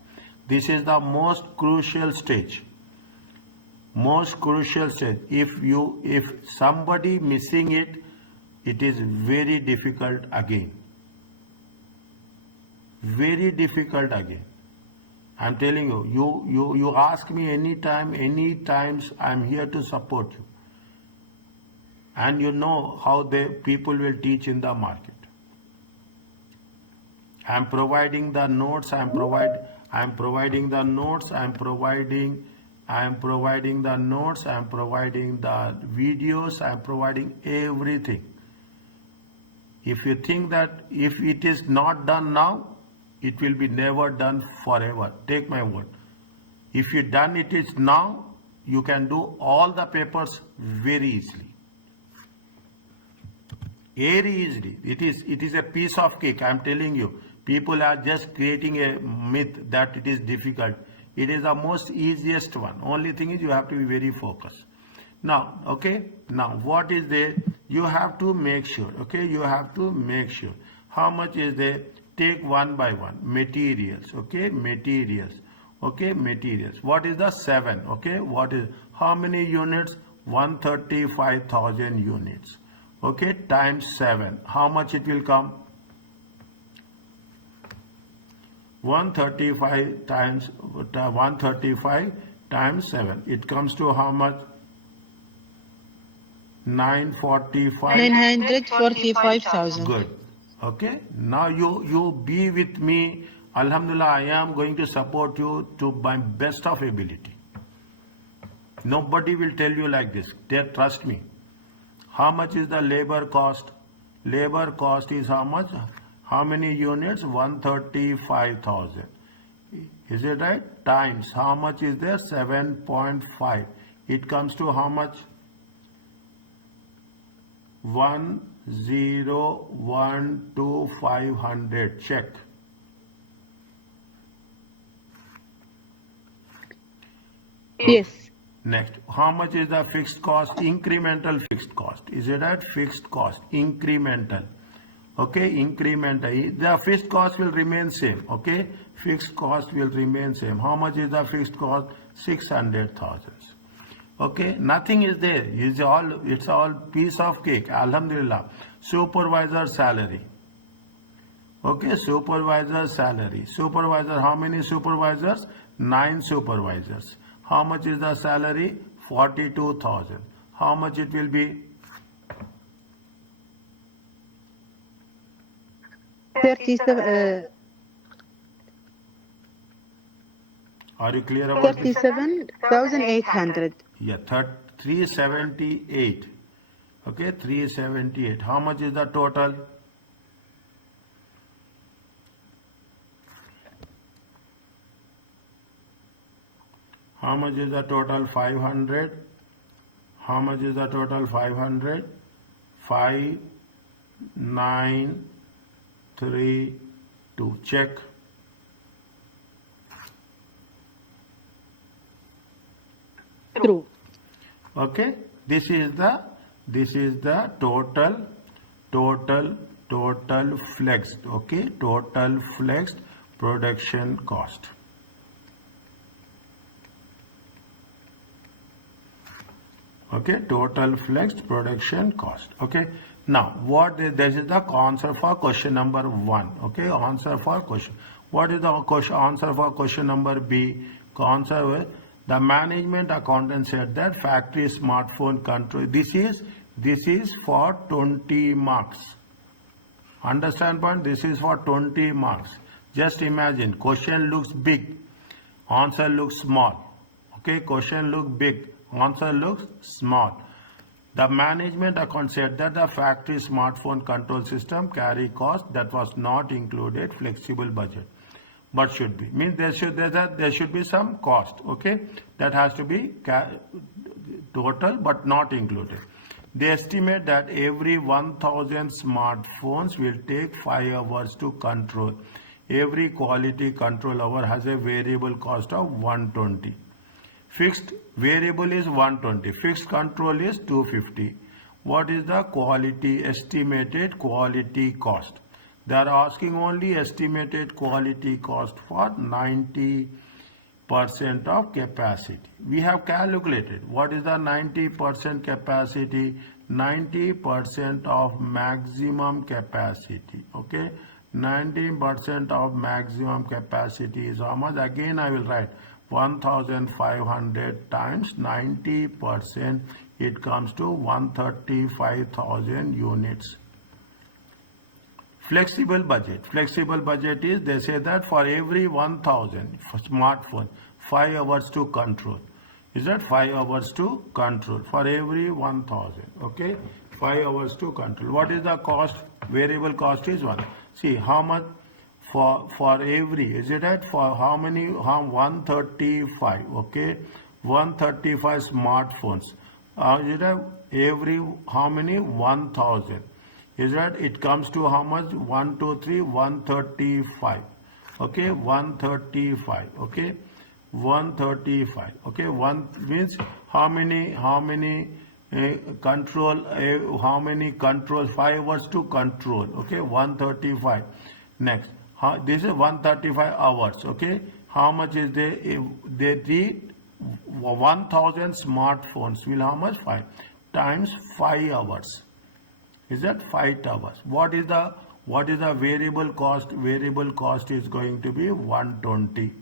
This is the most crucial stage. Most crucial stage. If somebody missing it, it is very difficult again. Very difficult again. I'm telling you, you ask me any times I'm here to support you. And you know how the people will teach in the market. I'm providing the notes, I'm providing the notes, I'm providing the notes, I'm providing the videos, I'm providing everything. If you think that if it is not done now, it will be never done forever. Take my word. If you done it is now, you can do all the papers very easily. Very easily. It is a piece of cake. I am telling you. People are just creating a myth that it is difficult. It is the most easiest one. Only thing is you have to be very focused. Now, okay. Now, what is there? You have to make sure. Okay, you have to make sure. How much is there? Take one by one. Materials. Okay, materials. Okay, materials. What is the 7? Okay, what is how many units? 135,000 units. Okay, times 7. How much it will come? 135 times 7. It comes to how much? 945,000. Good. Okay. Now you be with me. Alhamdulillah, I am going to support you to my best of ability. Nobody will tell you like this. Trust me. How much is the labor cost? Labor cost is how much? How many units? 135,000. Is it right? Times. How much is there? 7.5. It comes to how much? 1,012,500. Check. Yes. Next, how much is the fixed cost? Incremental fixed cost. Is it right? Fixed cost. Incremental. Okay, incremental. The fixed cost will remain same. Okay, fixed cost will remain same. How much is the fixed cost? 600,000. Okay, nothing is there. It's all piece of cake. Alhamdulillah. Supervisor salary. Okay, supervisor salary. Supervisor, how many supervisors? 9 supervisors. How much is the salary? 42,000. How much it will be? 37, Are you clear about this? 37,800. Yeah, 378. Okay, 378. How much is the total? How much is the total? 500. How much is the total? 500. 5, 9, 3, 2. Check. True. Okay, this is the total flexed. Okay, total flexed production cost. Okay, total flexed production cost. Okay, now this is the answer for question number 1. Okay, answer for question. What is the answer for question number B? Answer was the management accountant said that factory smartphone control. This is for 20 marks. Understand point? This is for 20 marks. Just imagine, question looks big, answer looks small. Okay, question looks big, answer looks small. The management account said that the factory smartphone control system carry cost that was not included flexible budget, but should be. Means there should be some cost. Okay, that has to be total but not included. They estimate that every 1,000 smartphones will take 5 hours to control. Every quality control hour has a variable cost of 120. Fixed variable is 120. Fixed control is 250. What is the estimated quality cost? They are asking only estimated quality cost for 90% of capacity. We have calculated what is the 90% capacity. 90% of maximum capacity. Okay, 90% of maximum capacity is how much? Again I will write 1,500 times 90%. It comes to 135,000 units. Flexible budget. Flexible budget is, they say that for every 1,000 smartphone, 5 hours to control. Is that 5 hours to control for every 1,000? Okay, 5 hours to control. What is the cost? Variable cost is 1. See how much for every, is it right? For how many? 135. Okay, 135 smartphones. Is it right? Every how many? 1,000. Is that it comes to how much? 1, 2, 3, 135. Okay, 135. Okay, 135. Okay, 1 means how many control, how many controls? 5 hours to control. Okay, 135. Next, this is 135 hours. Okay, how much is they read 1,000 smartphones will how much? 5 times 5 hours. Is that 5 hours? What is the variable cost? Variable cost is going to be 120.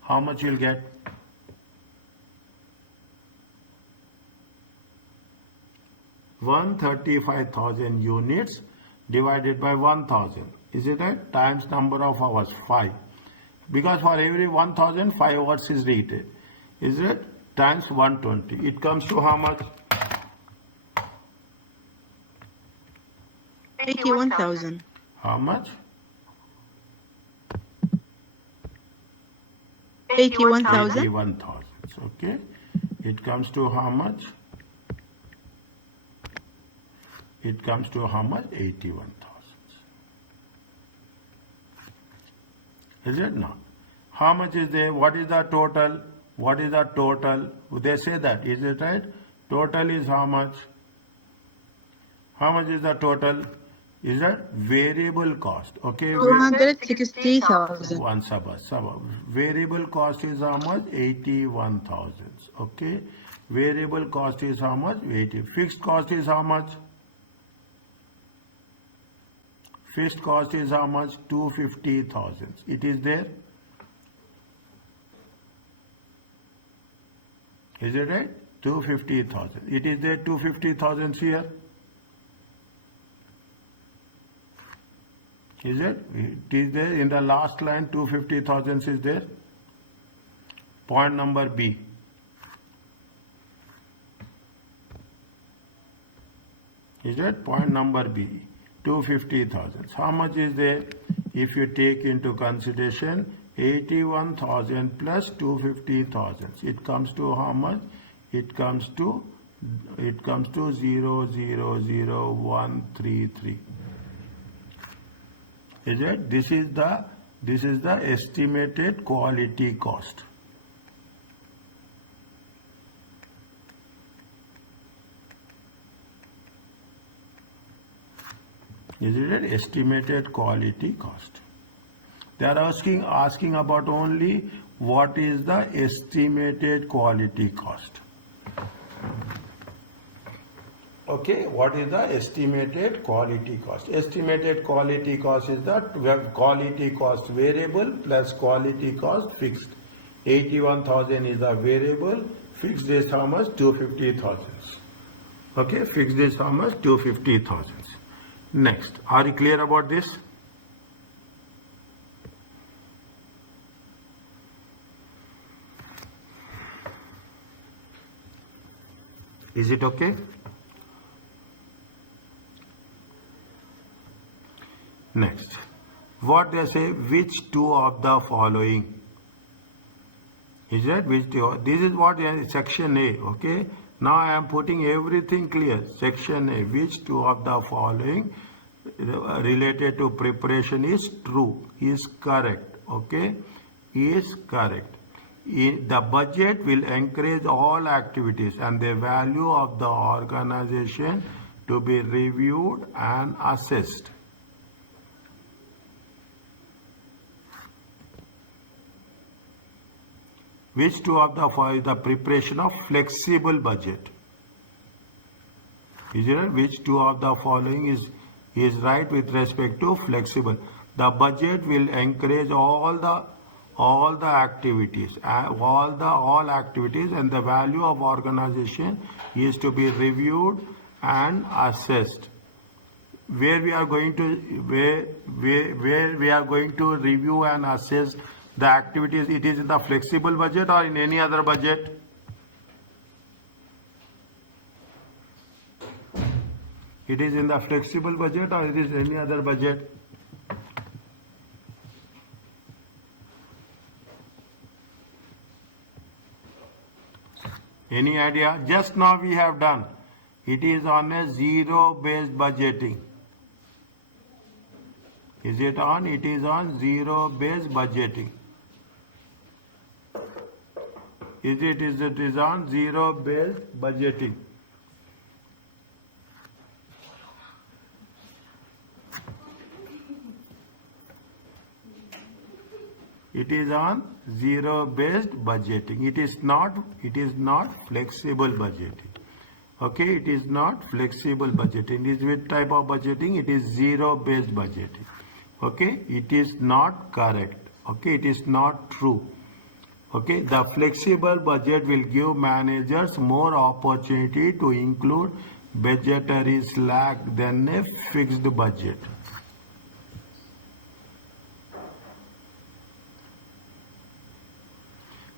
How much you'll get? $135,000 units divided by 1,000. Is it right? Times number of hours, 5. Because for every 1,000, 5 hours is rated. Is it? Times 120. It comes to how much? 81,000. How much? 81,000. 81,000. Okay. It comes to how much? It comes to how much? 81,000. Is it not? How much is there? What is the total? What is the total? They say that. Is it right? Total is how much? How much is the total? Is that variable cost? Okay. 260,000. One sabah. Variable cost is how much? 81,000. Okay. Variable cost is how much? 80. Fixed cost is how much? Fixed cost is how much? 250,000. It is there? Is it right? 250,000. It is there 250,000 here? Is it? It is there in the last line 250,000 is there? Point number B. Is that point number B? 250,000. How much is there? If you take into consideration 81,000 plus 250,000, it comes to how much? It comes to 000133. Is it? This is the estimated quality cost. Is it an estimated quality cost? They are asking about only what is the estimated quality cost. Okay, what is the estimated quality cost? Estimated quality cost is the quality cost variable plus quality cost fixed. 81,000 is the variable, fixed is how much? 250,000. Okay, fixed is how much? 250,000. Next, are you clear about this? Is it okay? Next, what they say, which two of the following? Is that which two? This is what section A, okay? Now I am putting everything clear. Section A, which two of the following related to preparation is true, is correct, okay? Is correct. The budget will encourage all activities and the value of the organization to be reviewed and assessed. Which two of the following is the preparation of flexible budget? Is it? Which two of the following is right with respect to flexible? The budget will encourage all activities, all activities, and the value of organization is to be reviewed and assessed. Where we are going to review and assess the activities, it is in the flexible budget or in any other budget? It is in the flexible budget or it is any other budget? Any idea? Just now we have done. It is on a zero-based budgeting. Is it on? It is on zero-based budgeting. It is on zero-based budgeting. It is on zero-based budgeting. It is not flexible budgeting. Okay, it is not flexible budgeting. It is which type of budgeting? It is zero-based budgeting. Okay, it is not correct. Okay, it is not true. Okay, the flexible budget will give managers more opportunity to include budgetary slack than a fixed budget.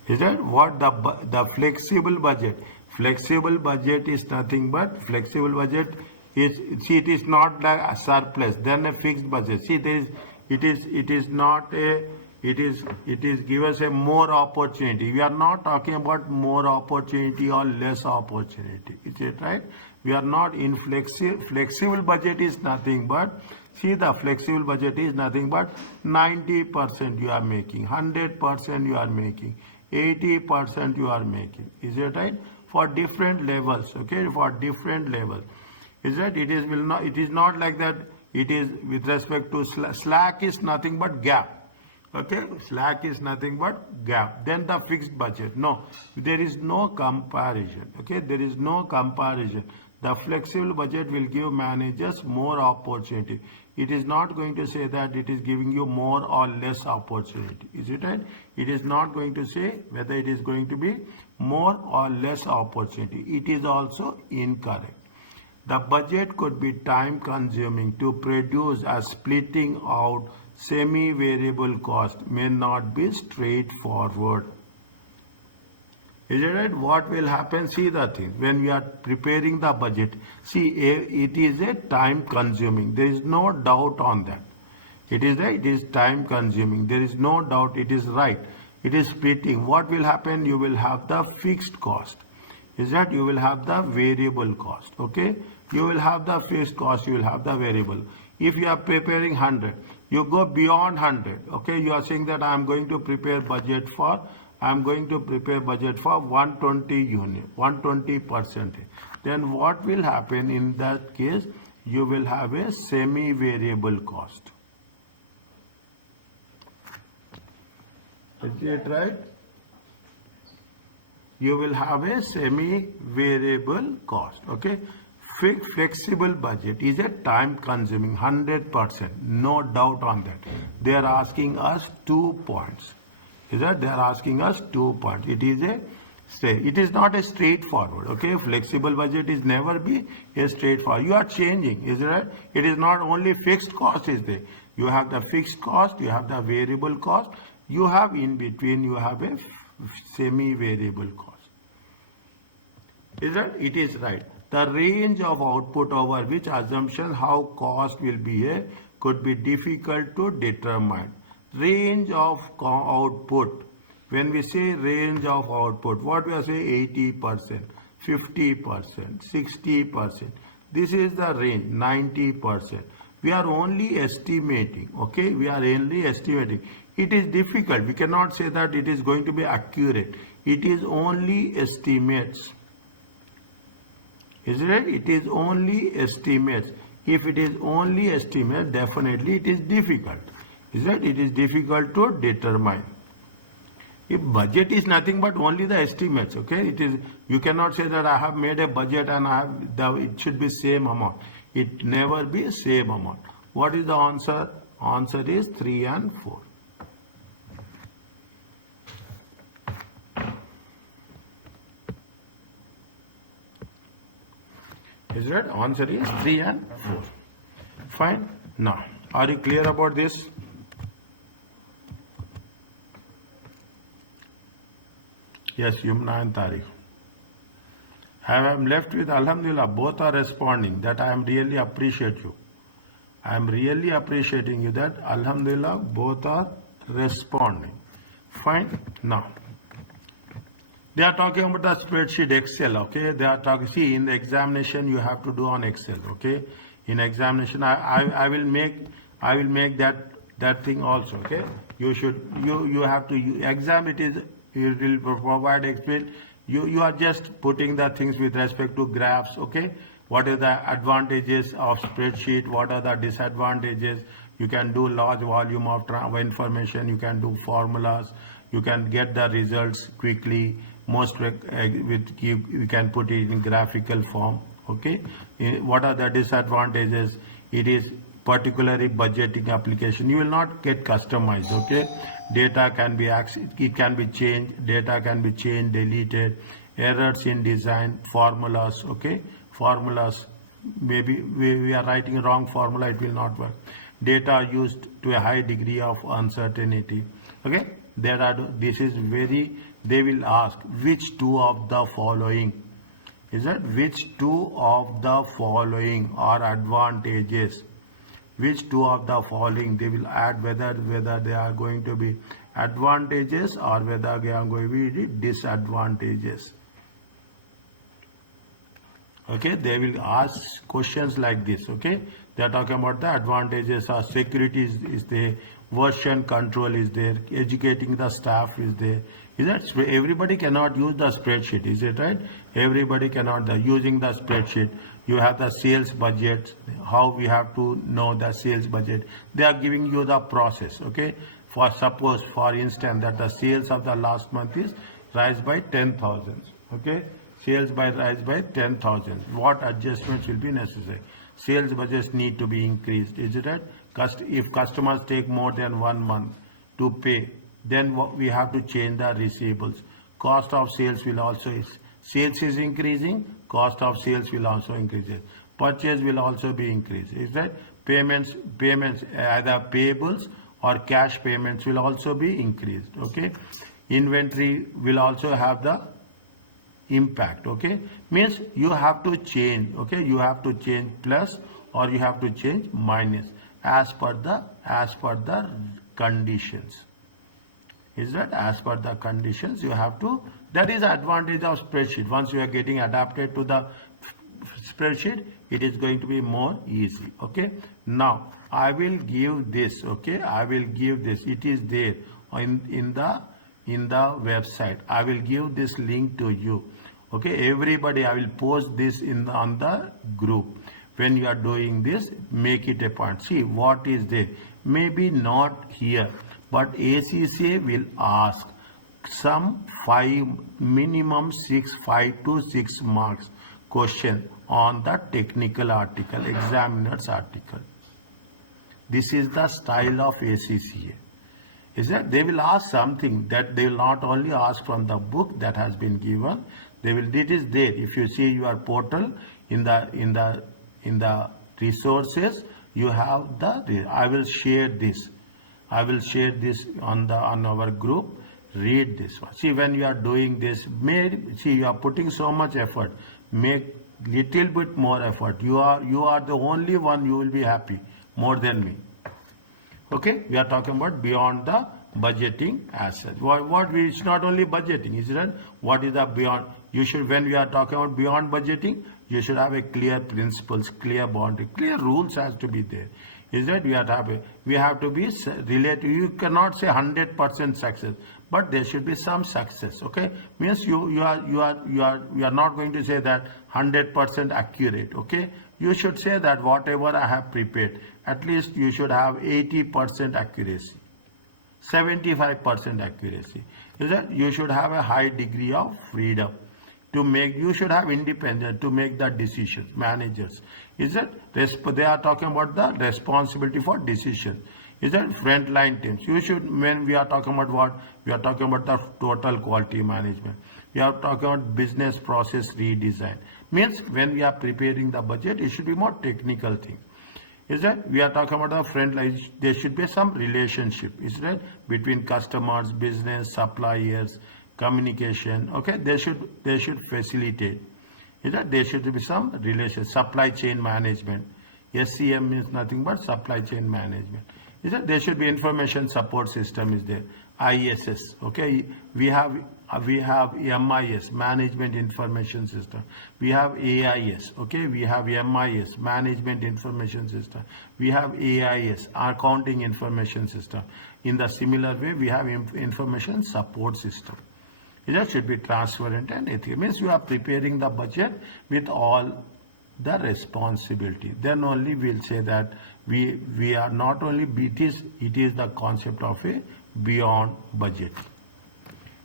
Is that what the flexible budget? Flexible budget is nothing but flexible budget is, see, it is not like a surplus than a fixed budget. See, it is give us a more opportunity. We are not talking about more opportunity or less opportunity. Is it right? We are not in flexible budget is nothing but, see, the flexible budget is nothing but 90% you are making, 100% you are making, 80% you are making. Is it right? For different levels, okay, for different levels. Is that it is not like that. It is with respect to slack is nothing but gap. Okay, slack is nothing but gap. Then the fixed budget. No, there is no comparison. Okay, there is no comparison. The flexible budget will give managers more opportunity. It is not going to say that it is giving you more or less opportunity. Is it right? It is not going to say whether it is going to be more or less opportunity. It is also incorrect. The budget could be time consuming to produce, as splitting out semi-variable cost may not be straightforward. Is it right? What will happen? See the thing. When we are preparing the budget, see, it is a time consuming. There is no doubt on that. It is time consuming. There is no doubt it is right. It is splitting. What will happen? You will have the fixed cost. Is that you will have the variable cost. Okay? You will have the fixed cost, you will have the variable. If you are preparing 100, you go beyond 100. Okay? You are saying that I am going to prepare budget for 120 unit, 120%. Then what will happen in that case? You will have a semi-variable cost. Is it right? You will have a semi-variable cost. Okay? Flexible budget is a time consuming 100%. No doubt on that. They are asking us 2 points. Is that they are asking us 2 points. It is not a straightforward. Okay, flexible budget is never be a straightforward. You are changing, is it right? It is not only fixed cost is there. You have the fixed cost, you have the variable cost, you have in between, you have a semi-variable cost. Is that? It is right. The range of output over which assumption how cost will behave could be difficult to determine. Range of output. When we say range of output, what we are saying 80%, 50%, 60%. This is the range, 90%. We are only estimating, okay? We are only estimating. It is difficult. We cannot say that it is going to be accurate. It is only estimates. Is it right? It is only estimates. If it is only estimate, definitely it is difficult. Is that? It is difficult to determine. If budget is nothing but only the estimates, okay? It is, you cannot say that I have made a budget and it should be same amount. It never be same amount. What is the answer? Answer is 3 and 4. Is that? Answer is 3 and 4. Fine. Now, are you clear about this? Yes, Yumna and Tariq. I am left with Alhamdulillah. Both are responding. That I am really appreciate you. I am really appreciating you that Alhamdulillah both are responding. Fine. Now, they are talking about the spreadsheet Excel. Okay, they are talking. See, in the examination you have to do on Excel. Okay, in examination I will make that thing also. Okay, you have to exam it is. It will provide explain. You are just putting the things with respect to graphs. Okay, what are the advantages of spreadsheet? What are the disadvantages? You can do large volume of information. You can do formulas. You can get the results quickly. You can put it in graphical form. Okay, what are the disadvantages? It is particularly budgeting application. You will not get customized. Okay, data can be it can be changed. Data can be changed, deleted. Errors in design, formulas. Okay, formulas. Maybe we are writing wrong formula. It will not work. Data used to a high degree of uncertainty. Okay, this is very. They will ask which two of the following. Is that which two of the following are advantages? Which two of the following they will add, whether they are going to be advantages or whether they are going to be disadvantages. Okay, they will ask questions like this. Okay, they are talking about the advantages or security is there, version control is there, educating the staff is there. Is that everybody cannot use the spreadsheet? Is it right? Everybody cannot using the spreadsheet. You have the sales budget. How we have to know the sales budget? They are giving you the process. Okay. suppose for instance that the sales of the last month is rise by 10,000. Okay, sales by rise by 10,000. What adjustments will be necessary? Sales budgets need to be increased. Is it right? If customers take more than 1 month to pay, then we have to change the receivables. Cost of sales will also, sales is increasing, cost of sales will also increase. Purchase will also be increased. Is that payments either payables or cash payments will also be increased. Okay, inventory will also have the impact. Okay, means you have to change. Okay, you have to change plus or you have to change minus as per the conditions. Is that as per the conditions you have to, that is the advantage of spreadsheet. Once you are getting adapted to the spreadsheet, it is going to be more easy. Okay, now I will give this. Okay, I will give this, it is there in the website. I will give this link to you. Okay, everybody, I will post this on the group. When you are doing this, make it a point. See what is there. Maybe not here, but ACCA will ask some 5 to 6 marks question on the technical article, examiner's article. This is the style of ACCA. Is that they will ask something that they will not only ask from the book that has been given. They will. It is there. If you see your portal in the resources, you have the. I will share this. I will share this on our group. Read this one. See, when you are doing this, see you are putting so much effort. Make little bit more effort. You are the only one you will be happy more than me. Okay, we are talking about beyond the budgeting assets. It's not only budgeting, is it? What is the beyond? You should, when we are talking about beyond budgeting, you should have a clear principles, clear boundary, clear rules has to be there. Is that we have to be related. You cannot say 100% success, but there should be some success. Okay, means you are not going to say that 100% accurate. Okay, you should say that whatever I have prepared, at least you should have 80% accuracy, 75% accuracy. Is that you should have a high degree of freedom to make. You should have independence to make the decisions. Managers, is that they are talking about the responsibility for decision. Is that frontline teams? You should, when we are talking about what we are talking about, the total quality management. We are talking about business process redesign. Means when we are preparing the budget, it should be more technical thing. Is that we are talking about the frontline? There should be some relationship. Is that between customers, business, suppliers, communication. Okay, they should facilitate. Is that there should be some relation. Supply chain management. SCM means nothing but supply chain management. Is that there should be information support system is there. ISS. Okay, we have MIS, management information system. We have AIS. Okay, we have MIS, management information system. We have AIS, accounting information system. In the similar way, we have information support system. That should be transparent and ethical. Means you are preparing the budget with all the responsibility. Then only we'll say that we are not only it is the concept of a beyond budget.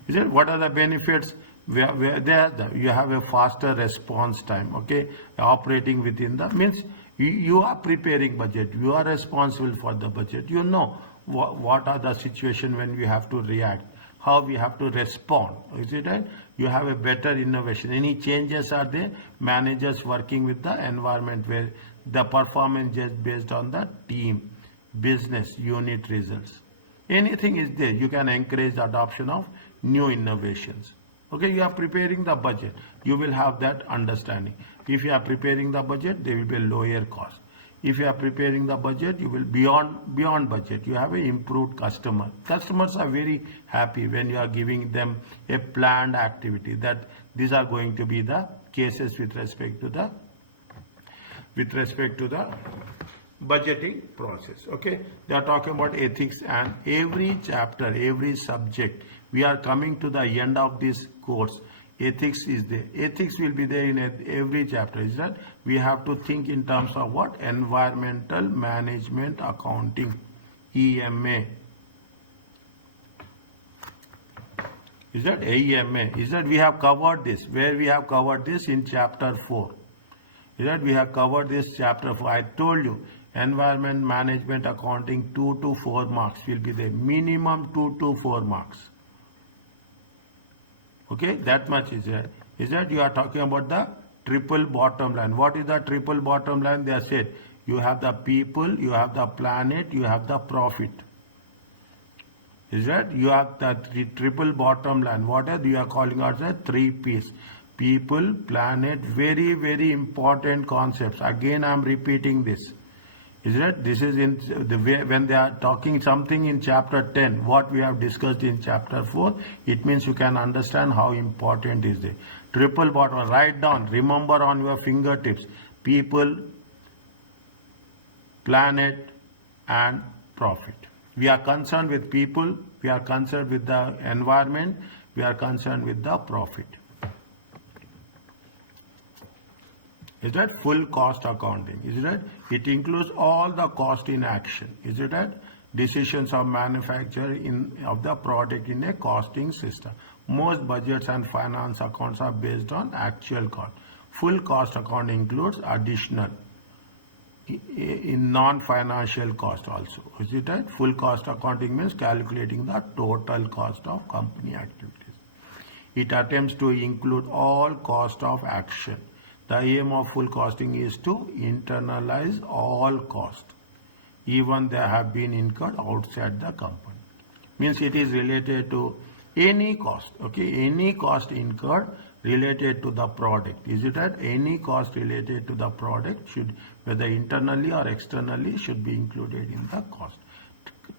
Is it? What are the benefits? You have a faster response time. Okay, operating within the means you are preparing budget. You are responsible for the budget. You know what are the situation when we have to react, how we have to respond. Is it right? You have a better innovation. Any changes are there? Managers working with the environment where the performance is based on the team, business, unit results. Anything is there. You can encourage the adoption of new innovations. Okay, you are preparing the budget. You will have that understanding. If you are preparing the budget, there will be a lower cost. If you are preparing the budget, you will beyond budget. You have an improved customer. Customers are very happy when you are giving them a planned activity. That these are going to be the cases with respect to the budgeting process. Okay, they are talking about ethics, and every chapter, every subject. We are coming to the end of this course. Ethics is there. Ethics will be there in every chapter. Is that we have to think in terms of what? Environmental management accounting, EMA. Is that AEMA? Is that we have covered this? Where we have covered this in chapter 4. Is that we have covered this chapter 4. I told you environment management accounting 2 to 4 marks will be the minimum 2 to 4 marks. Okay, that much is there. Is that you are talking about the triple bottom line. What is the triple bottom line? They have said you have the people, you have the planet, you have the profit. Is that you have the triple bottom line. What are you are calling out the 3 P's? People, planet, very, very important concepts. Again, I am repeating this. Is that this is in the way when they are talking something in chapter 10, what we have discussed in chapter 4, it means you can understand how important is it. Triple bottom, write down, remember on your fingertips, people, planet, and profit. We are concerned with people, we are concerned with the environment, we are concerned with the profit. Is that full cost accounting? Is that it includes all the cost in action? Is it that decisions of manufacture of the product in a costing system? Most budgets and finance accounts are based on actual cost. Full cost account includes additional in non-financial cost also. Is it right? Full cost accounting means calculating the total cost of company activities. It attempts to include all cost of action. The aim of full costing is to internalize all cost, even they have been incurred outside the company. Means it is related to any cost, okay? Any cost incurred related to the product. Is it that any cost related to the product should, whether internally or externally, should be included in the cost.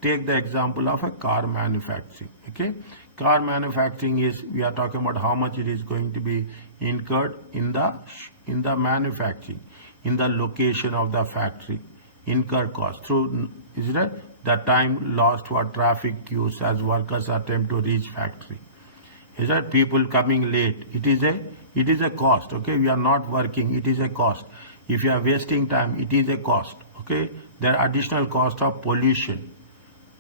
Take the example of a car manufacturing, okay? Car manufacturing is, we are talking about how much it is going to be incurred in the manufacturing, in the location of the factory, incurred cost through, is it the time lost for traffic queues as workers attempt to reach factory. Is that people coming late? It is a cost, okay? We are not working, it is a cost. If you are wasting time, it is a cost, okay? There are additional cost of pollution.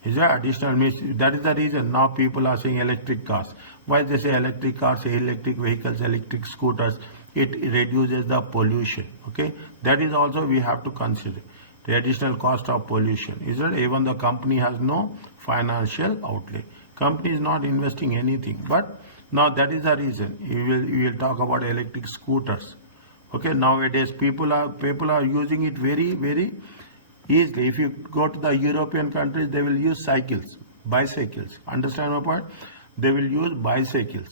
Is that additional means that is the reason now people are saying electric cars. Why they say electric cars, electric vehicles, electric scooters? It reduces the pollution. Okay, that is also we have to consider the additional cost of pollution. Is that even the company has no financial outlay. Company is not investing anything. But now that is the reason we will talk about electric scooters. Okay, nowadays people are using it very, very easily. If you go to the European countries, they will use cycles, bicycles. Understand my point? They will use bicycles.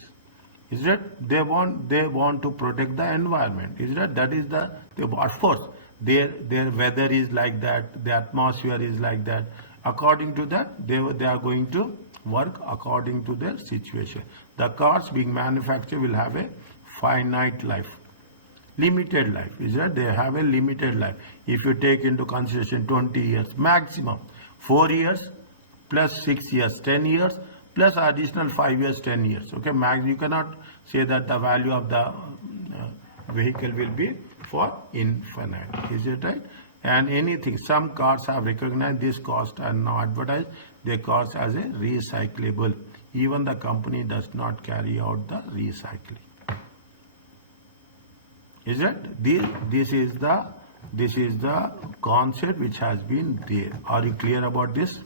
Is that they want to protect the environment? Is that is the of course their weather is like that, the atmosphere is like that. According to that, they are going to work according to their situation. The cars being manufactured will have a finite life. Limited life, is that they have a limited life. If you take into consideration 20 years maximum, 4 years plus 6 years, 10 years plus additional 5 years, 10 years. Okay, max, you cannot say that the value of the vehicle will be for infinite. Is it right? And anything, some cars have recognized this cost and now advertised their cost as a recyclable. Even the company does not carry out the recycling. Is it? This is the concept which has been there. Are you clear about this?